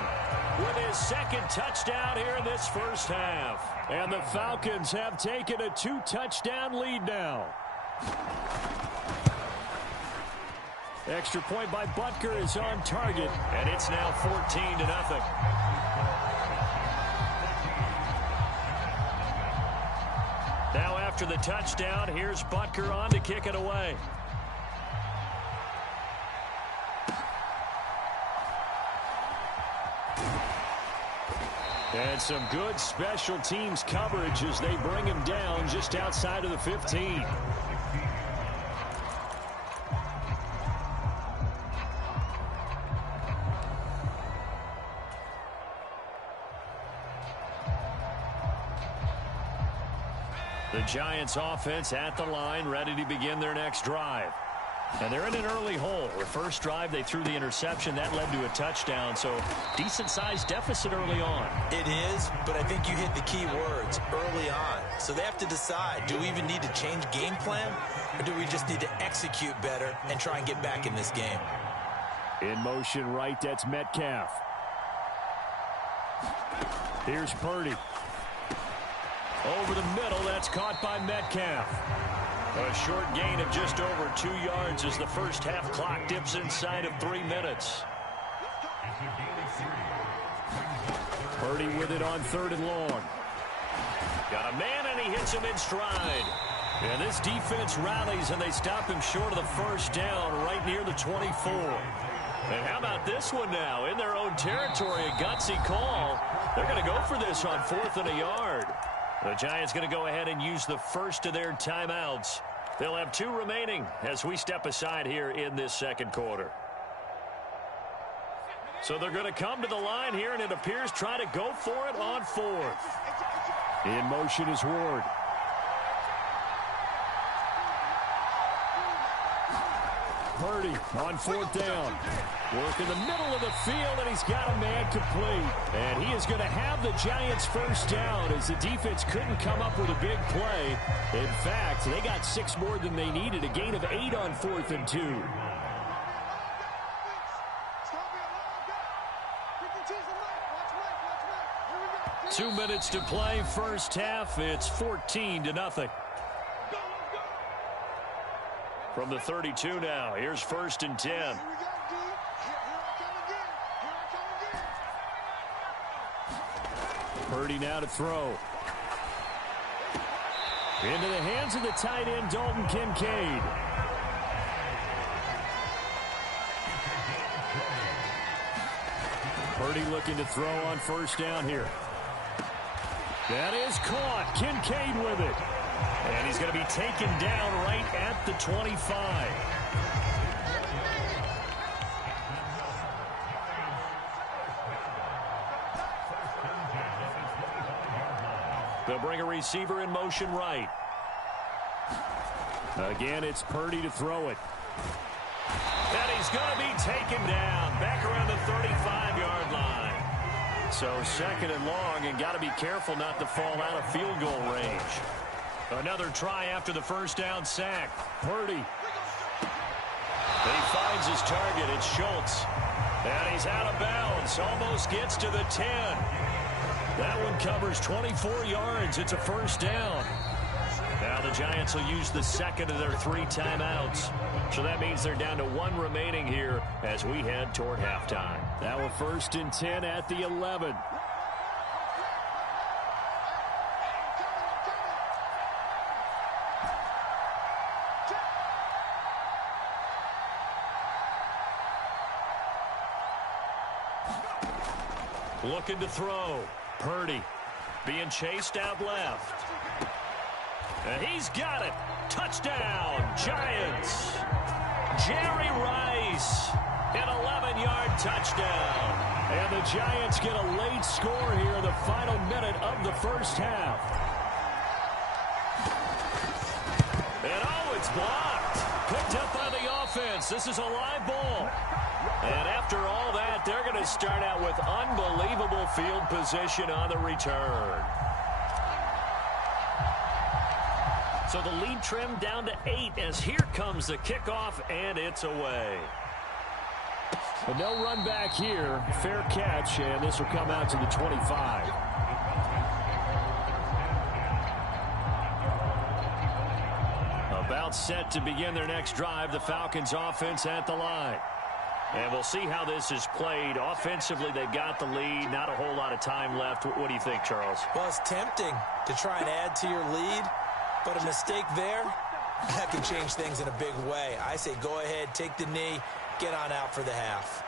with his 2nd touchdown here in this first half. And the Falcons have taken a 2-touchdown lead now. Extra point by Butker is on target, and it's now 14-0. Now after the touchdown, here's Butker on to kick it away. And some good special teams coverage as they bring him down just outside of the 15. The Giants offense at the line, ready to begin their next drive. And they're in an early hole. The first drive, they threw the interception. That led to a touchdown, so decent-sized deficit early on. It is, but I think you hit the key words, early on. So they have to decide, do we even need to change game plan, or do we just need to execute better and try and get back in this game? In motion right, that's Metcalf. Here's Purdy. Over the middle, that's caught by Metcalf. A short gain of just over 2 yards as the first half clock dips inside of 3 minutes. Purdy with it on 3rd and long. Got a man, and he hits him in stride. And this defense rallies, and they stop him short of the first down right near the 24. And how about this one now? In their own territory, a gutsy call. They're going to go for this on 4th and a yard. The Giants going to go ahead and use the first of their timeouts. They'll have 2 remaining as we step aside here in this second quarter. So they're going to come to the line here, and it appears try to go for it on 4th. In motion is Ward. Purdy on 4th down. Work in the middle of the field, and he's got a man complete. And he is going to have the Giants first down as the defense couldn't come up with a big play. In fact, they got 6 more than they needed, a gain of 8 on 4th and 2. Two minutes to play, first half. It's 14-0. From the 32 now, here's 1st and 10. Purdy now to throw. Into the hands of the tight end, Dalton Kincaid. Purdy looking to throw on 1st down here. That is caught. Kincaid with it. And he's going to be taken down right at the 25. They'll bring a receiver in motion right. Again, it's Purdy to throw it. And he's going to be taken down back around the 35-yard line. So 2nd and long, and got to be careful not to fall out of field goal range. Another try after the first down sack. Purdy. He finds his target. It's Schultz. And he's out of bounds. Almost gets to the 10. That one covers 24 yards. It's a first down. Now the Giants will use the second of their 3 timeouts. So that means they're down to 1 remaining here as we head toward halftime. Now a 1st and 10 at the 11. Looking to throw. Purdy being chased out left. And he's got it. Touchdown, Giants. Jerry Rice, an 11-yard touchdown. And the Giants get a late score here in the final minute of the first half. And oh, it's blocked. Picked up by the offense. This is a live ball. And after all that, they're going to start out with unbelievable field position on the return. So the lead trimmed down to 8 as here comes the kickoff, and it's away. But no run back here. Fair catch, and this will come out to the 25. A About set to begin their next drive, the Falcons offense at the line. And we'll see how this is played. Offensively, they've got the lead. Not a whole lot of time left. What do you think, Charles? Well, it's tempting to try and add to your lead, but a mistake there, that can change things in a big way. I say go ahead, take the knee, get on out for the half.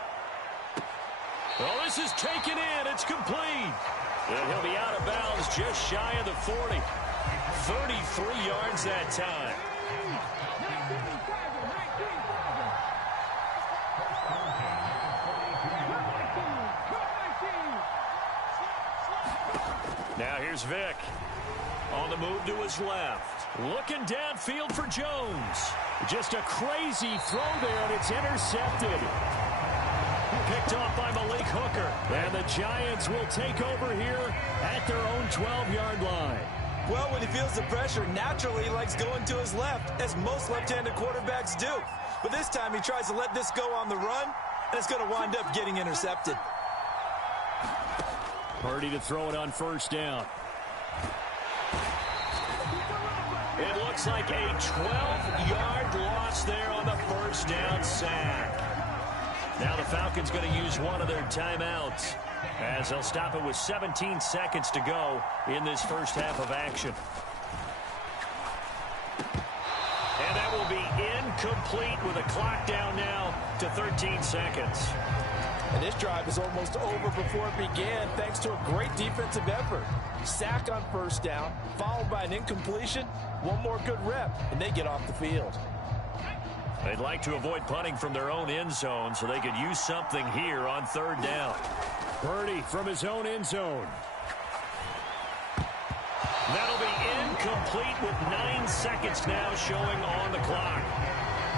Well, this is taken in. It's complete. And he'll be out of bounds just shy of the 40. 33 yards that time. Now here's Vick. On the move to his left. Looking downfield for Jones. Just a crazy throw there, and it's intercepted. Picked off by Malik Hooker. And the Giants will take over here at their own 12-yard line. Well, when he feels the pressure, naturally he likes going to his left, as most left-handed quarterbacks do. But this time he tries to let this go on the run, and it's going to wind up getting intercepted. Purdy to throw it on first down. It looks like a 12-yard loss there on the first down sack. Now the Falcons going to use one of their timeouts, as they'll stop it with 17 seconds to go in this first half of action. And that will be incomplete with a clock down now to 13 seconds. And this drive is almost over before it began, thanks to a great defensive effort. Sack on first down, followed by an incompletion. One more good rep, and they get off the field. They'd like to avoid punting from their own end zone, so they could use something here on third down. Purdy from his own end zone. That'll be incomplete with 9 seconds now showing on the clock.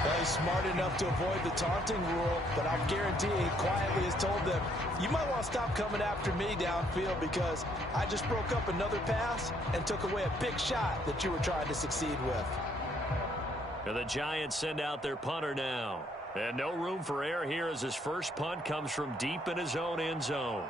Well, he's smart enough to avoid the taunting rule, but I'll guarantee he quietly has told them, you might want to stop coming after me downfield because I just broke up another pass and took away a big shot that you were trying to succeed with. And the Giants send out their punter now. And no room for error here as his first punt comes from deep in his own end zone.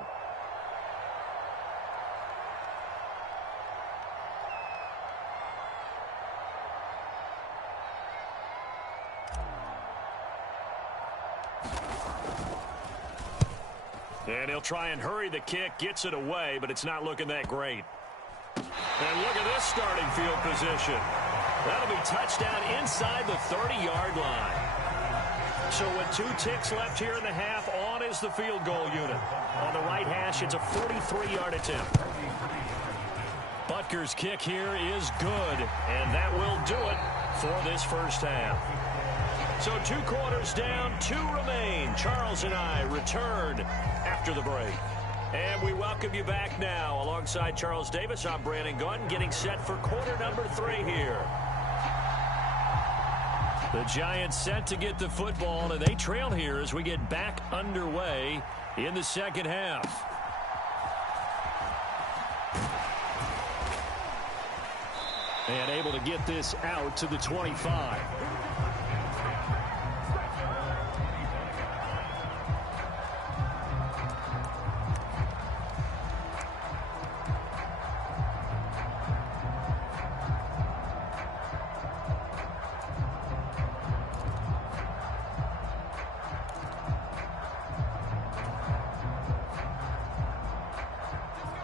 And he'll try and hurry the kick, gets it away, but it's not looking that great. And look at this starting field position. That'll be touchdown inside the 30-yard line. So with 2 ticks left here in the half, on is the field goal unit. On the right hash, it's a 43-yard attempt. Butker's kick here is good, and that will do it for this first half. So 2 quarters down, 2 remain. Charles and I return after the break. And we welcome you back now. Alongside Charles Davis, I'm Brandon Gunn, getting set for quarter number 3 here. The Giants set to get the football, and they trail here as we get back underway in the second half. And able to get this out to the 25.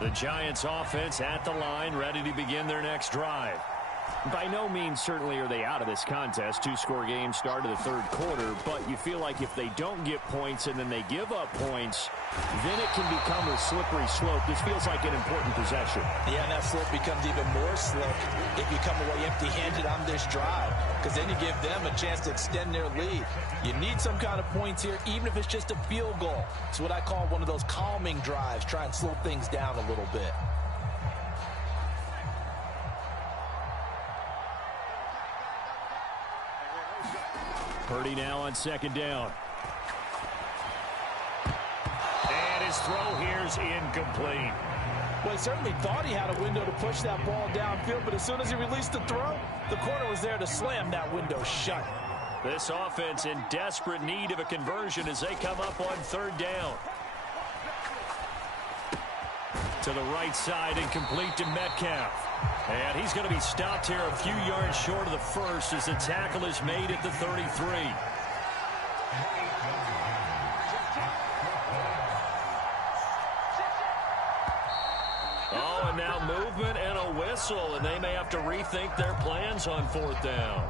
The Giants offense at the line, ready to begin their next drive. By no means certainly are they out of this contest. 2-score game start of the third quarter, but you feel like if they don't get points and then they give up points, then it can become a slippery slope. This feels like an important possession. Yeah, and that slope becomes even more slick if you come away empty-handed on this drive, because then you give them a chance to extend their lead. You need some kind of points here, even if it's just a field goal. It's what I call one of those calming drives. Try and slow things down a little bit. Purdy now on second down. And his throw here's incomplete. Well, he certainly thought he had a window to push that ball downfield, but as soon as he released the throw, the corner was there to slam that window shut. This offense in desperate need of a conversion as they come up on third down. To the right side and complete to Metcalf. And he's going to be stopped here a few yards short of the first as the tackle is made at the 33. Oh, and now movement and a whistle, and they may have to rethink their plans on 4th down.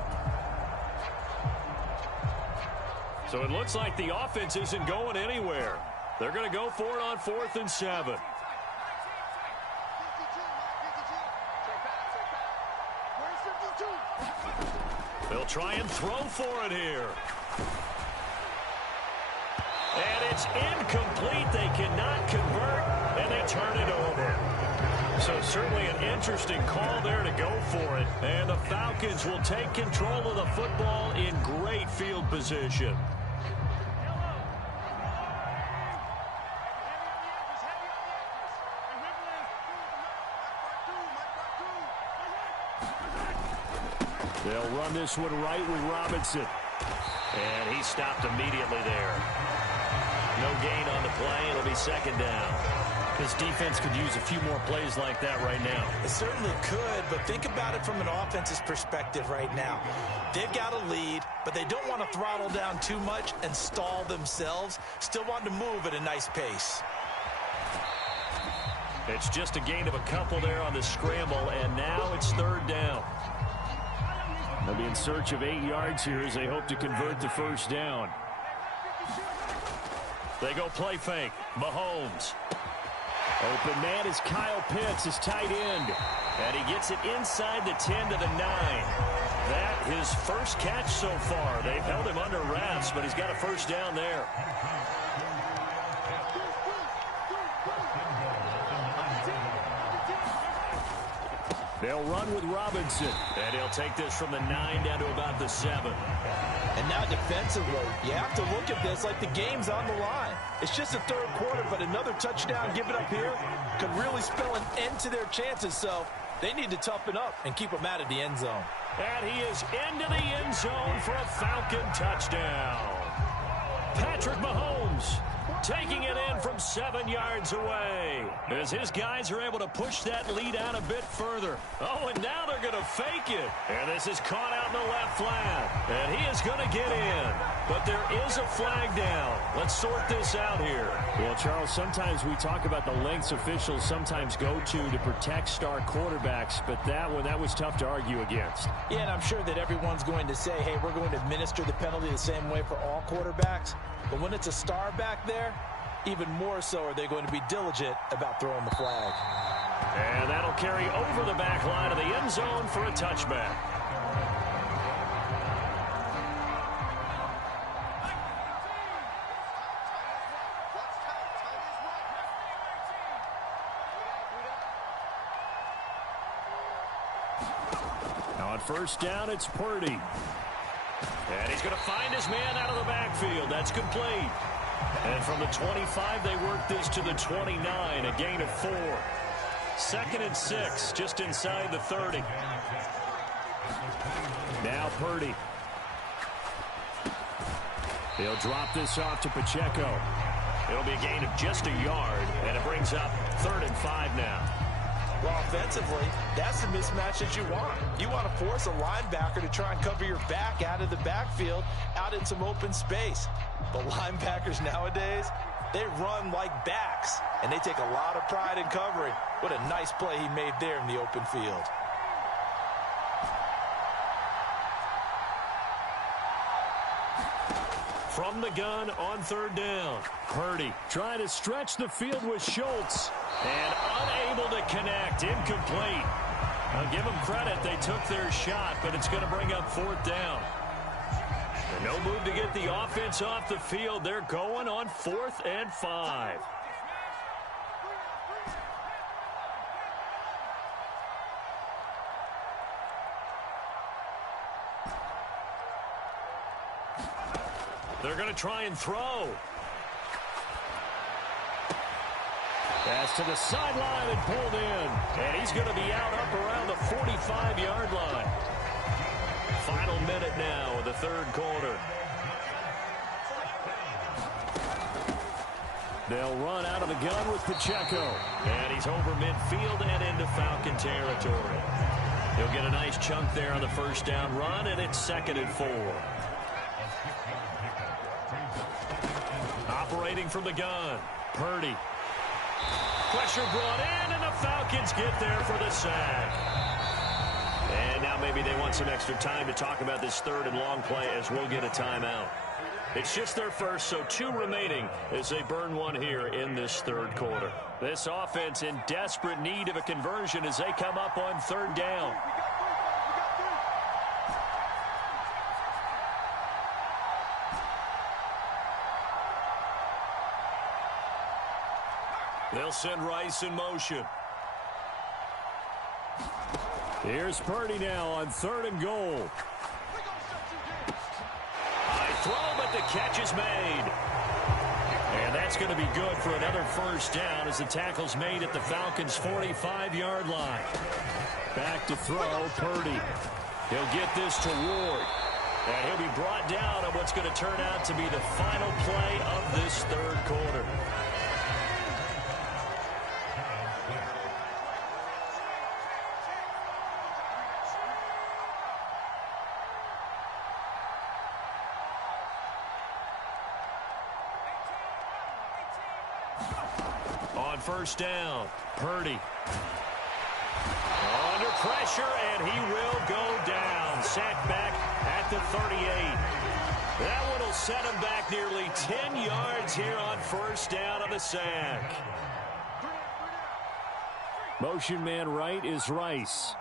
So it looks like the offense isn't going anywhere. They're going to go for it on 4th and 7. They'll try and throw for it here. And it's incomplete. They cannot convert, and they turn it over. So certainly an interesting call there to go for it. And the Falcons will take control of the football in great field position. They'll run this one right with Robinson. And he stopped immediately there. No gain on the play. It'll be 2nd down. This defense could use a few more plays like that right now. It certainly could, but think about it from an offense's perspective right now. They've got a lead, but they don't want to throttle down too much and stall themselves. Still want to move at a nice pace. It's just a gain of a couple there on the scramble, and now it's 3rd down. They'll be in search of 8 yards here as they hope to convert the 1st down. They go play fake. Mahomes. Open man is Kyle Pitts, his tight end. And he gets it inside the 10 to the 9. That his first catch so far. They've held him under wraps, but he's got a 1st down there. They'll run with Robinson. And he'll take this from the 9 down to about the 7. And now defensively, you have to look at this like the game's on the line. It's just the 3rd quarter, but another touchdown given up here could really spell an end to their chances. So they need to toughen up and keep them out of the end zone. And he is into the end zone for a Falcon touchdown. Patrick Mahomes taking it in from 7 yards away as his guys are able to push that lead out a bit further. Oh, and now they're going to fake it. And this is caught out in the left flat. And he is going to get in. But there is a flag down. Let's sort this out here. Well, Charles, sometimes we talk about the lengths officials sometimes go to protect star quarterbacks, but that was tough to argue against. Yeah, and I'm sure that everyone's going to say, hey, we're going to administer the penalty the same way for all quarterbacks. But when it's a star back there, even more so are they going to be diligent about throwing the flag. And that'll carry over the back line of the end zone for a touchback. Now on 1st down, it's Purdy. And he's going to find his man out of the backfield. That's complete. And from the 25, they work this to the 29, a gain of 4. 2nd and 6, just inside the 30. Now Purdy. He'll drop this off to Pacheco. It'll be a gain of just a yard, and it brings up 3rd and 5 now. Well, offensively, that's the mismatch that you want. You want to force a linebacker to try and cover your back out of the backfield, out in some open space. The linebackers nowadays, they run like backs, and they take a lot of pride in covering. What a nice play he made there in the open field. From the gun on 3rd down. Purdy trying to stretch the field with Schultz. And unable to connect. Incomplete. I'll give them credit. They took their shot, but it's going to bring up 4th down. And no move to get the offense off the field. They're going on 4th and 5. They're going to try and throw. Pass to the sideline and pulled in. And he's going to be out up around the 45-yard line. Final minute now of the 3rd quarter. They'll run out of the gun with Pacheco. And he's over midfield and into Falcon territory. He'll get a nice chunk there on the first down run, and it's 2nd and 4. Operating from the gun, Purdy. Pressure brought in, and the Falcons get there for the sack. And now maybe they want some extra time to talk about this 3rd and long play as we'll get a timeout. It's just their first, so 2 remaining as they burn one here in this 3rd quarter. This offense in desperate need of a conversion as they come up on 3rd down. They'll send Rice in motion. Here's Purdy now on 3rd and goal. High throw, but the catch is made. And that's going to be good for another first down as the tackle's made at the Falcons' 45-yard line. Back to throw, Purdy. He'll get this to Ward. And he'll be brought down on what's going to turn out to be the final play of this 3rd quarter. On first down, Purdy. Under pressure, and he will go down. Sacked back at the 38. That one will set him back nearly 10 yards here on first down on the sack. Motion man right is Rice.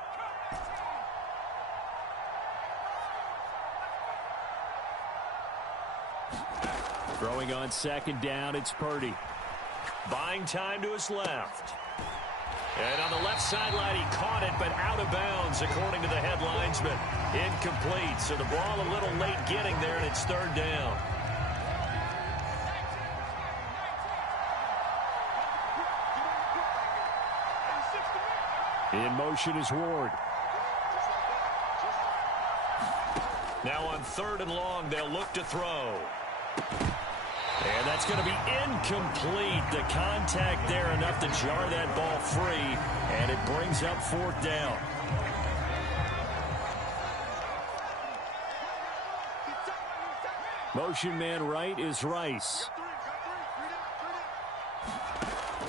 Throwing on 2nd down, it's Purdy. Buying time to his left. And on the left sideline, he caught it, but out of bounds, according to the head linesman. Incomplete, so the ball a little late getting there, and it's 3rd down. In motion is Ward. Now on 3rd and long, they'll look to throw. And that's going to be incomplete. The contact there enough to jar that ball free, and it brings up 4th down. Motion man right is Rice.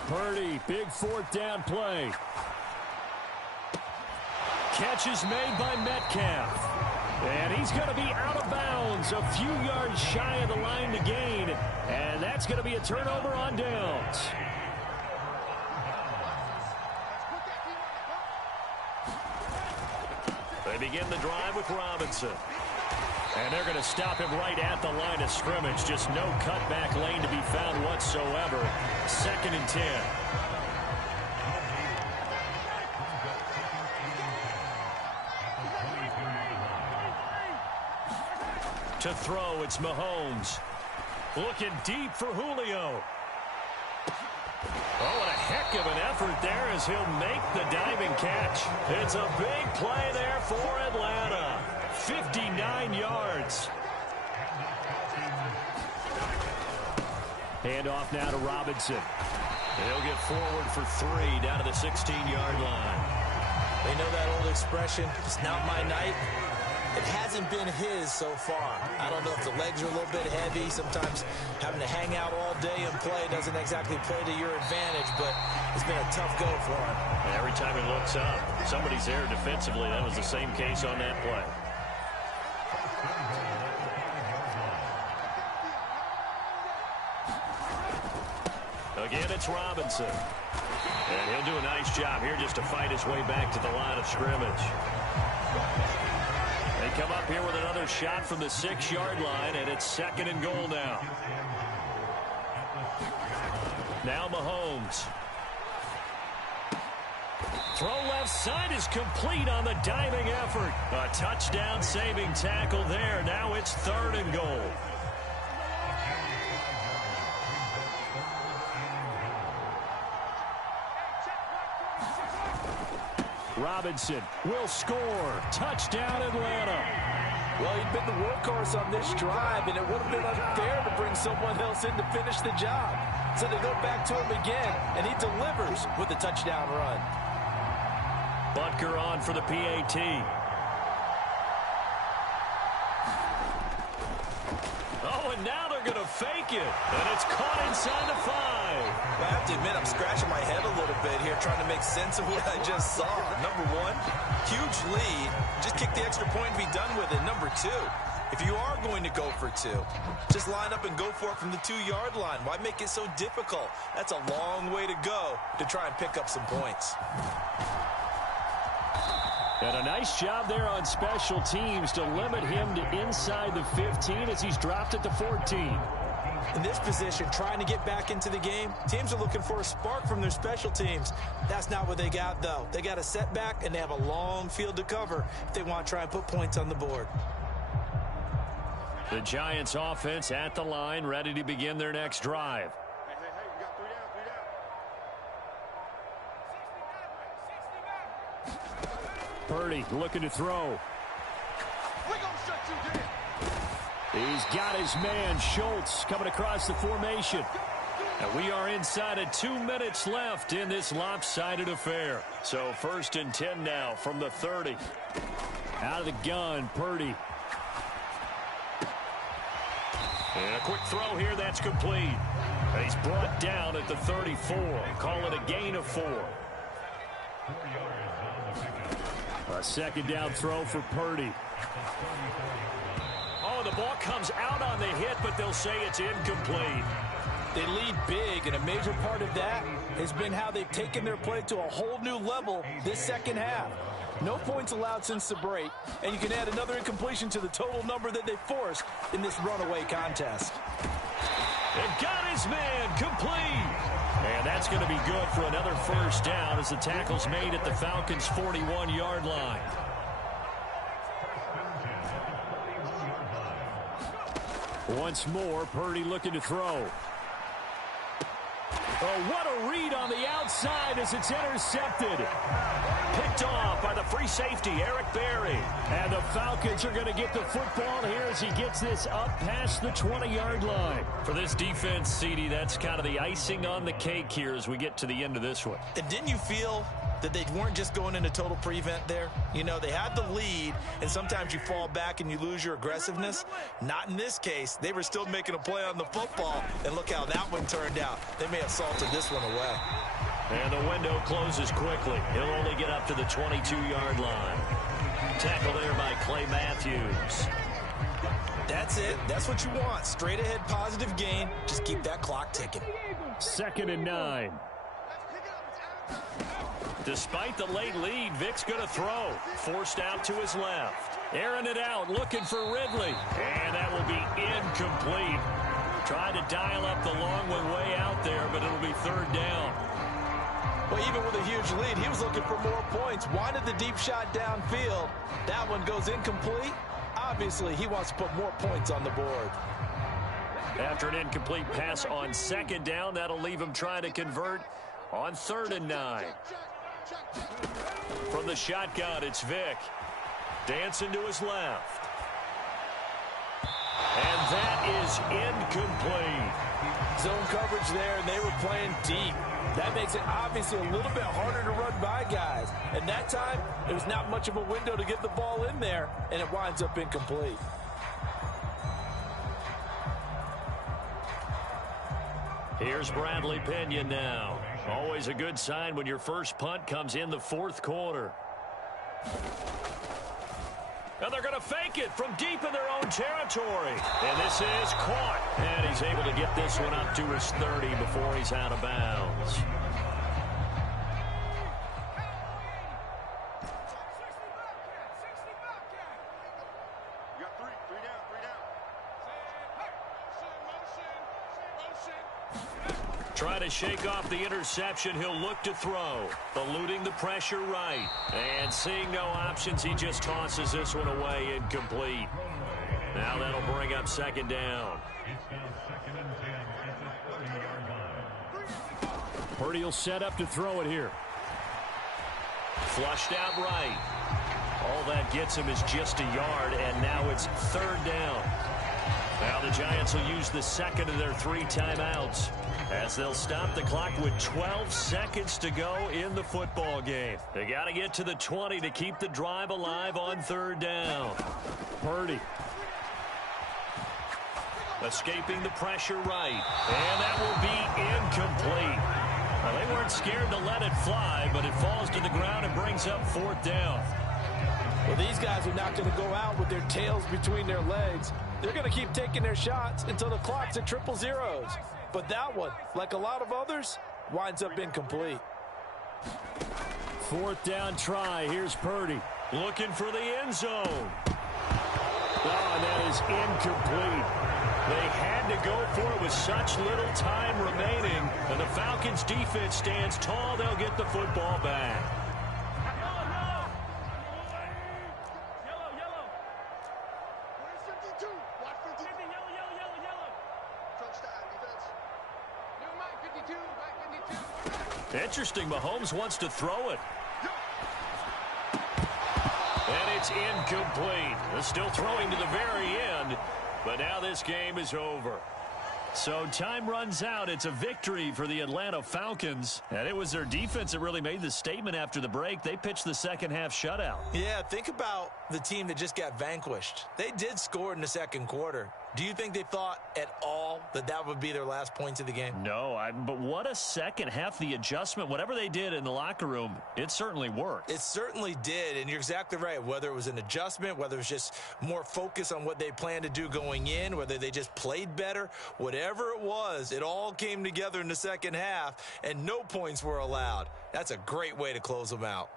Purdy, big 4th down play. Catch is made by Metcalf. And he's going to be out of bounds, a few yards shy of the line to gain. And that's going to be a turnover on downs. They begin the drive with Robinson. And they're going to stop him right at the line of scrimmage. Just no cutback lane to be found whatsoever. 2nd and 10. To throw, it's Mahomes. Looking deep for Julio. Oh, what a heck of an effort there as he'll make the diving catch. It's a big play there for Atlanta. 59 yards. Handoff now to Robinson. He'll get forward for 3 down to the 16-yard line. They know that old expression, it's not my night. It hasn't been his so far. I don't know if the legs are a little bit heavy. Sometimes having to hang out all day and play doesn't exactly play to your advantage, but it's been a tough go for him. Every time he looks up, somebody's there defensively. That was the same case on that play. Again, it's Robinson. And he'll do a nice job here just to fight his way back to the line of scrimmage. They come up here with another shot from the 6-yard line, and it's 2nd and goal now. Now Mahomes. Throw left side is complete on the diving effort. A touchdown saving tackle there. Now it's 3rd and goal. Robinson will score. Touchdown, Atlanta. Well, he'd been the workhorse on this drive, and it would have been unfair to bring someone else in to finish the job. So they go back to him again, and he delivers with a touchdown run. Butker on for the PAT. Oh, and now they're going to fake it. And it's caught inside the 5. I have to admit, I'm scratching my head a little bit here trying to make sense of what I just saw. Number one, huge lead. Just kick the extra point and be done with it. Number two, if you are going to go for two, just line up and go for it from the 2-yard line. Why make it so difficult? That's a long way to go to try and pick up some points. And a nice job there on special teams to limit him to inside the 15 as he's dropped at the 14. In this position, trying to get back into the game, teams are looking for a spark from their special teams. That's not what they got, though. They got a setback, and they have a long field to cover if they want to try and put points on the board. The Giants offense at the line, ready to begin their next drive. We got 3 down. Purdy looking to throw. We gonna shut you down. He's got his man, Schultz, coming across the formation. And we are inside of 2 minutes left in this lopsided affair. So 1st and 10 now from the 30. Out of the gun, Purdy. And a quick throw here, that's complete. He's brought down at the 34. Call it a gain of 4. A second down throw for Purdy. Oh, the ball comes out on the hit, but they'll say it's incomplete. They lead big, and a major part of that has been how they've taken their play to a whole new level this second half. No points allowed since the break, and you can add another incompletion to the total number that they forced in this runaway contest. And got his man complete. And that's going to be good for another first down as the tackle's made at the Falcons' 41-yard line. Once more, Purdy looking to throw. Oh, what a read on the outside as it's intercepted. Picked off by the free safety, Eric Berry. And the Falcons are going to get the football here as he gets this up past the 20-yard line. For this defense, CD, that's kind of the icing on the cake here as we get to the end of this one. And didn't you feel that they weren't just going into total prevent there? You know, they had the lead, and sometimes you fall back and you lose your aggressiveness. Not in this case. They were still making a play on the football, and look how that one turned out. They may have salted this one away. And the window closes quickly. He'll only get up to the 22-yard line. Tackle there by Clay Matthews. That's it. That's what you want. Straight ahead positive gain. Just keep that clock ticking. 2nd and 9. Despite the late lead, Vic's going to throw. Forced out to his left. Airing it out, looking for Ridley. And that will be incomplete. Tried to dial up the long one way out there, but it'll be 3rd down. Well, even with a huge lead, he was looking for more points. Wanted the deep shot downfield. That one goes incomplete. Obviously, he wants to put more points on the board. After an incomplete pass on 2nd down, that'll leave him trying to convert on 3rd and 9. From the shotgun, it's Vic. Dancing to his left. And that is incomplete. Zone coverage there, and they were playing deep. That makes it obviously a little bit harder to run by guys. And that time, there was not much of a window to get the ball in there, and it winds up incomplete. Here's Bradley Pinion now. Always a good sign when your first punt comes in the 4th quarter. And they're going to fake it from deep in their own territory. And this is caught. And he's able to get this one up to his 30 before he's out of bounds. Trying to shake off the interception, he'll look to throw. Eluding the pressure right. And seeing no options, he just tosses this one away, incomplete. Now that'll bring up 2nd down. Purdy will set up to throw it here. Flushed out right. All that gets him is just a yard, and now it's 3rd down. Now the Giants will use the second of their 3 timeouts as they'll stop the clock with 12 seconds to go in the football game. They got to get to the 20 to keep the drive alive on 3rd down. Purdy. Escaping the pressure right. And that will be incomplete. Well, they weren't scared to let it fly, but it falls to the ground and brings up 4th down. Well, these guys are not going to go out with their tails between their legs. They're going to keep taking their shots until the clock's at 000. But that one, like a lot of others, winds up incomplete. 4th down try. Here's Purdy looking for the end zone. Oh, and that is incomplete. They had to go for it with such little time remaining. And the Falcons defense stands tall. They'll get the football back. Interesting, Mahomes wants to throw it. And it's incomplete. They're still throwing to the very end, but now this game is over. So time runs out. It's a victory for the Atlanta Falcons. And it was their defense that really made the statement after the break. They pitched the second half shutout. Yeah, think about the team that just got vanquished. They did score in the second quarter. Do you think they thought at all that that would be their last points of the game? No, but what a second half. The adjustment, whatever they did in the locker room, it certainly worked. It certainly did, and you're exactly right. Whether it was an adjustment, whether it was just more focus on what they planned to do going in, whether they just played better, whatever it was, it all came together in the second half, and no points were allowed. That's a great way to close them out.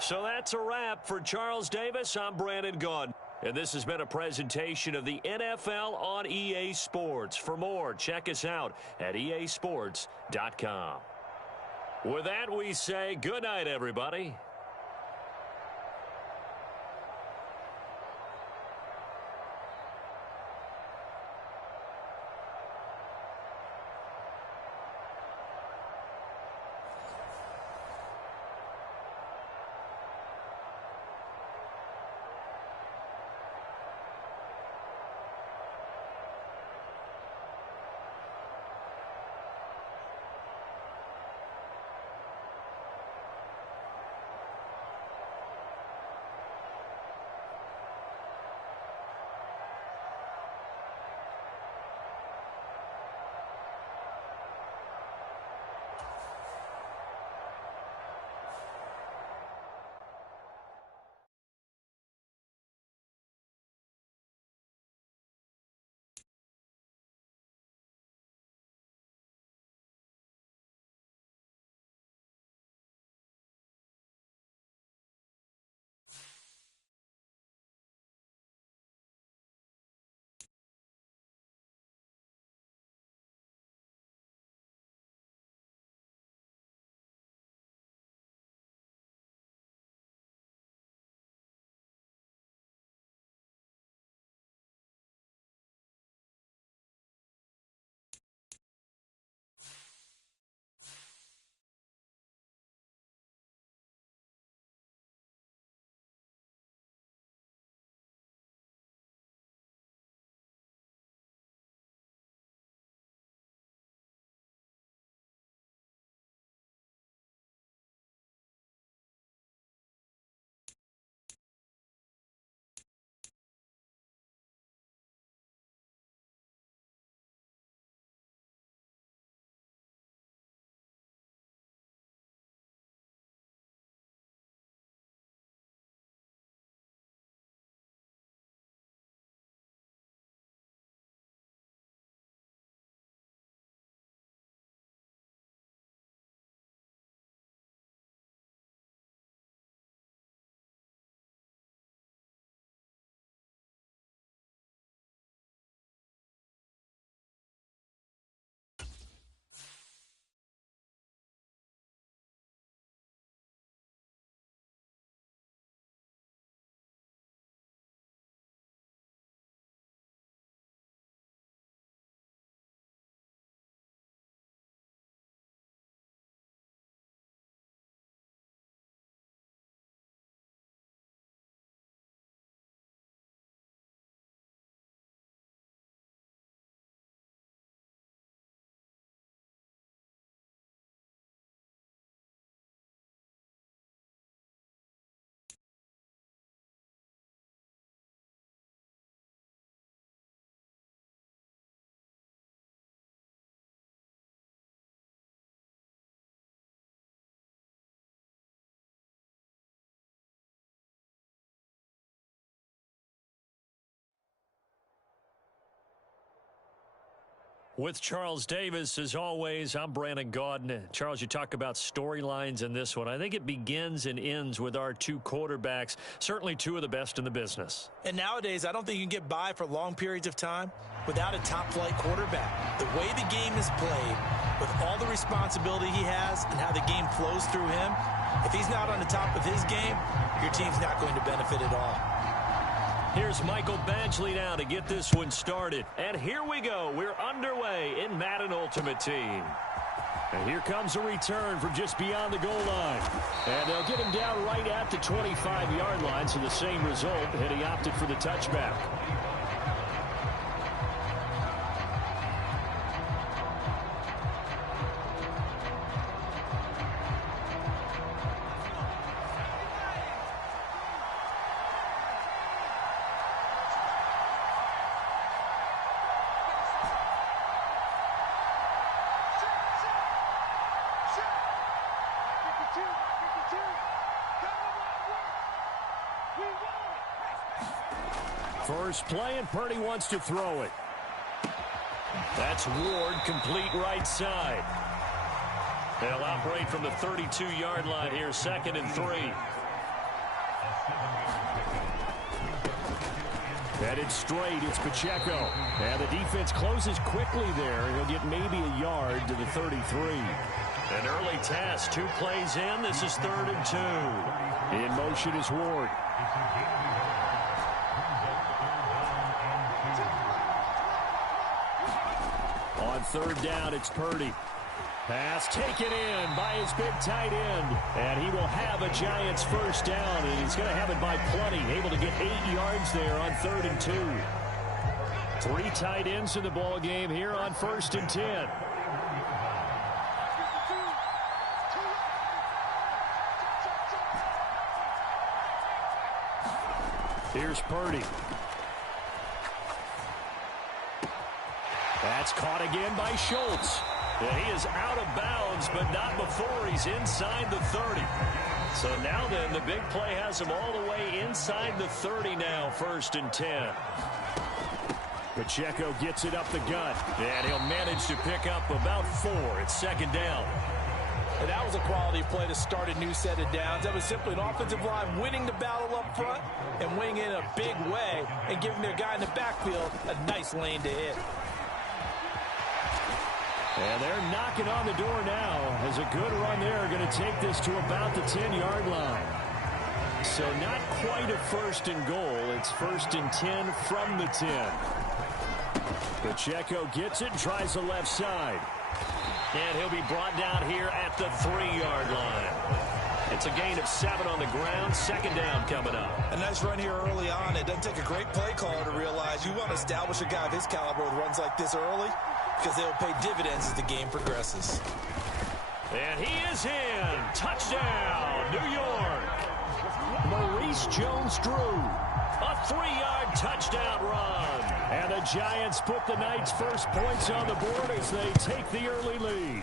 So that's a wrap for Charles Davis. I'm Brandon Gaudin. And this has been a presentation of the NFL on EA Sports. For more, check us out at easports.com. With that, we say good night, everybody. With Charles Davis, as always, I'm Brandon Gaudin. Charles, you talk about storylines in this one. I think it begins and ends with our two quarterbacks, certainly two of the best in the business. And nowadays, I don't think you can get by for long periods of time without a top-flight quarterback. The way the game is played, with all the responsibility he has and how the game flows through him, if he's not on the top of his game, your team's not going to benefit at all. Here's Michael Badgley now to get this one started. And here we go. We're underway in Madden Ultimate Team. And here comes a return from just beyond the goal line. And they'll get him down right at the 25-yard line, so the same result, and he opted for the touchback. First play, and Purdy wants to throw it. That's Ward, complete right side. They'll operate from the 32-yard line here, 2nd and 3. Headed straight, it's Pacheco. And the defense closes quickly there. He'll get maybe a yard to the 33. An early task, 2 plays in. This is 3rd and 2. In motion is Ward. On 3rd down, it's Purdy. Pass taken in by his big tight end. And he will have a Giants first down. And he's going to have it by plenty. Able to get 8 yards there on 3rd and 2. 3 tight ends in the ball game here on 1st and 10. Here's Purdy. That's caught again by Schultz. And he is out of bounds, but not before he's inside the 30. So now then, the big play has him all the way inside the 30 now, 1st and 10. Pacheco gets it up the gut, and he'll manage to pick up about 4. It's 2nd down. And that was a quality play to start a new set of downs. That was simply an offensive line winning the battle up front and winning it in a big way and giving their guy in the backfield a nice lane to hit. And they're knocking on the door now as a good run there. Going to take this to about the 10-yard line. So not quite a 1st and goal. It's 1st and 10 from the 10. Pacheco gets it, tries the left side. And he'll be brought down here at the 3-yard line. It's a gain of 7 on the ground. 2nd down coming up. A nice run here early on. It doesn't take a great play caller to realize you want to establish a guy of his caliber with runs like this early, because they'll pay dividends as the game progresses. And he is in. Touchdown, New York. Maurice Jones-Drew. A 3-yard touchdown run. And the Giants put the Knights' first points on the board as they take the early lead.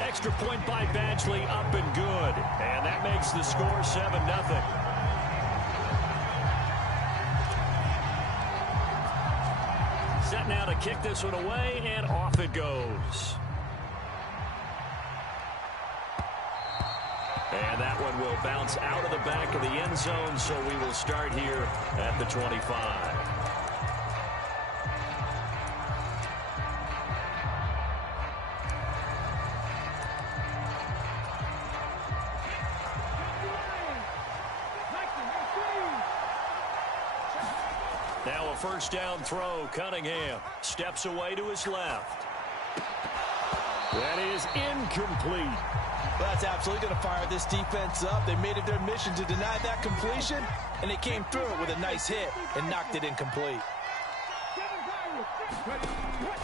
Extra point by Badgley, up and good. And that makes the score 7-0. Set now to kick this one away, and off it goes. And that one will bounce out of the back of the end zone, so we will start here at the 25. Now a 1st down throw. Cunningham steps away to his left. That is incomplete. That's absolutely going to fire this defense up. They made it their mission to deny that completion, and they came through it with a nice hit and knocked it incomplete.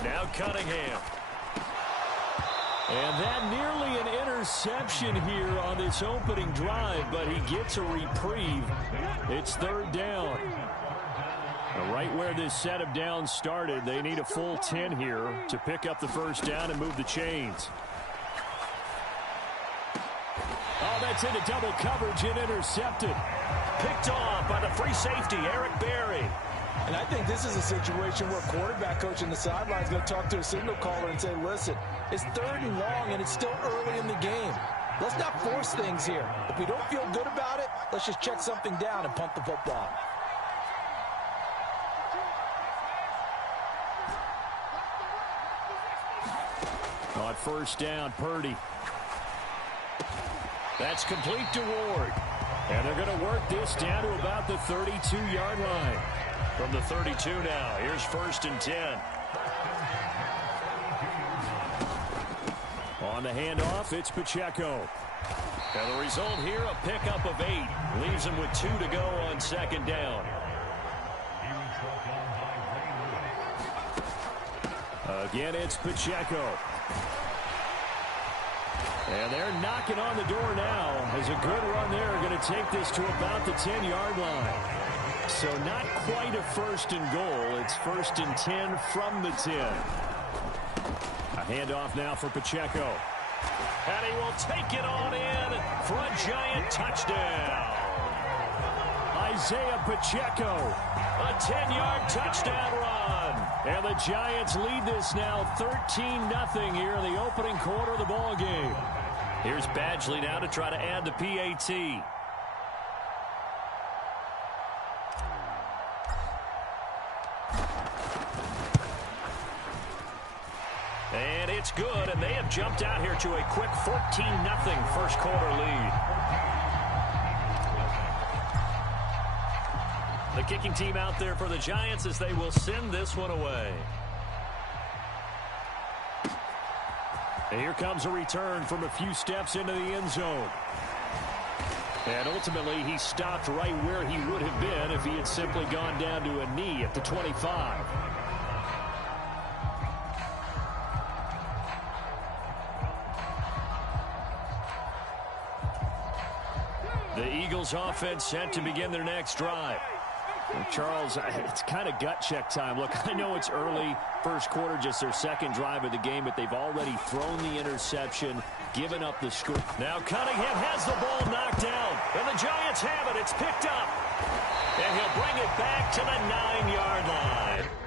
Now Cunningham. And that nearly an interception here on this opening drive, but he gets a reprieve. It's 3rd down. Right where this set of downs started, they need a full 10 here to pick up the 1st down and move the chains. Oh, that's into double coverage and intercepted. Picked off by the free safety, Eric Berry. And I think this is a situation where quarterback coach in the sideline is going to talk to a signal caller and say, listen, it's 3rd and long and it's still early in the game. Let's not force things here. If we don't feel good about it, let's just check something down and punt the football. On 1st down, Purdy. That's complete to Ward. And they're going to work this down to about the 32-yard line. From the 32 now, here's 1st and 10. On the handoff, it's Pacheco. And the result here, a pickup of 8. Leaves him with 2 to go on 2nd down. Again, it's Pacheco. And they're knocking on the door now. As a good run there, going to take this to about the 10-yard line. So not quite a 1st and goal. It's 1st and 10 from the 10. A handoff now for Pacheco. And he will take it on in for a giant touchdown. Isaiah Pacheco, a 10-yard touchdown run. And the Giants lead this now 13-0 here in the opening quarter of the ball game. Here's Badgley now to try to add the PAT. And it's good, and they have jumped out here to a quick 14-0 first quarter lead. The kicking team out there for the Giants as they will send this one away. And here comes a return from a few steps into the end zone. And ultimately, he stopped right where he would have been if he had simply gone down to a knee at the 25. The Eagles offense set to begin their next drive. Well, Charles, it's kind of gut check time. Look, I know it's early, first quarter, just their 2nd drive of the game, but they've already thrown the interception, given up the score. Now Cunningham has the ball knocked down, and the Giants have it. It's picked up, and he'll bring it back to the 9-yard line.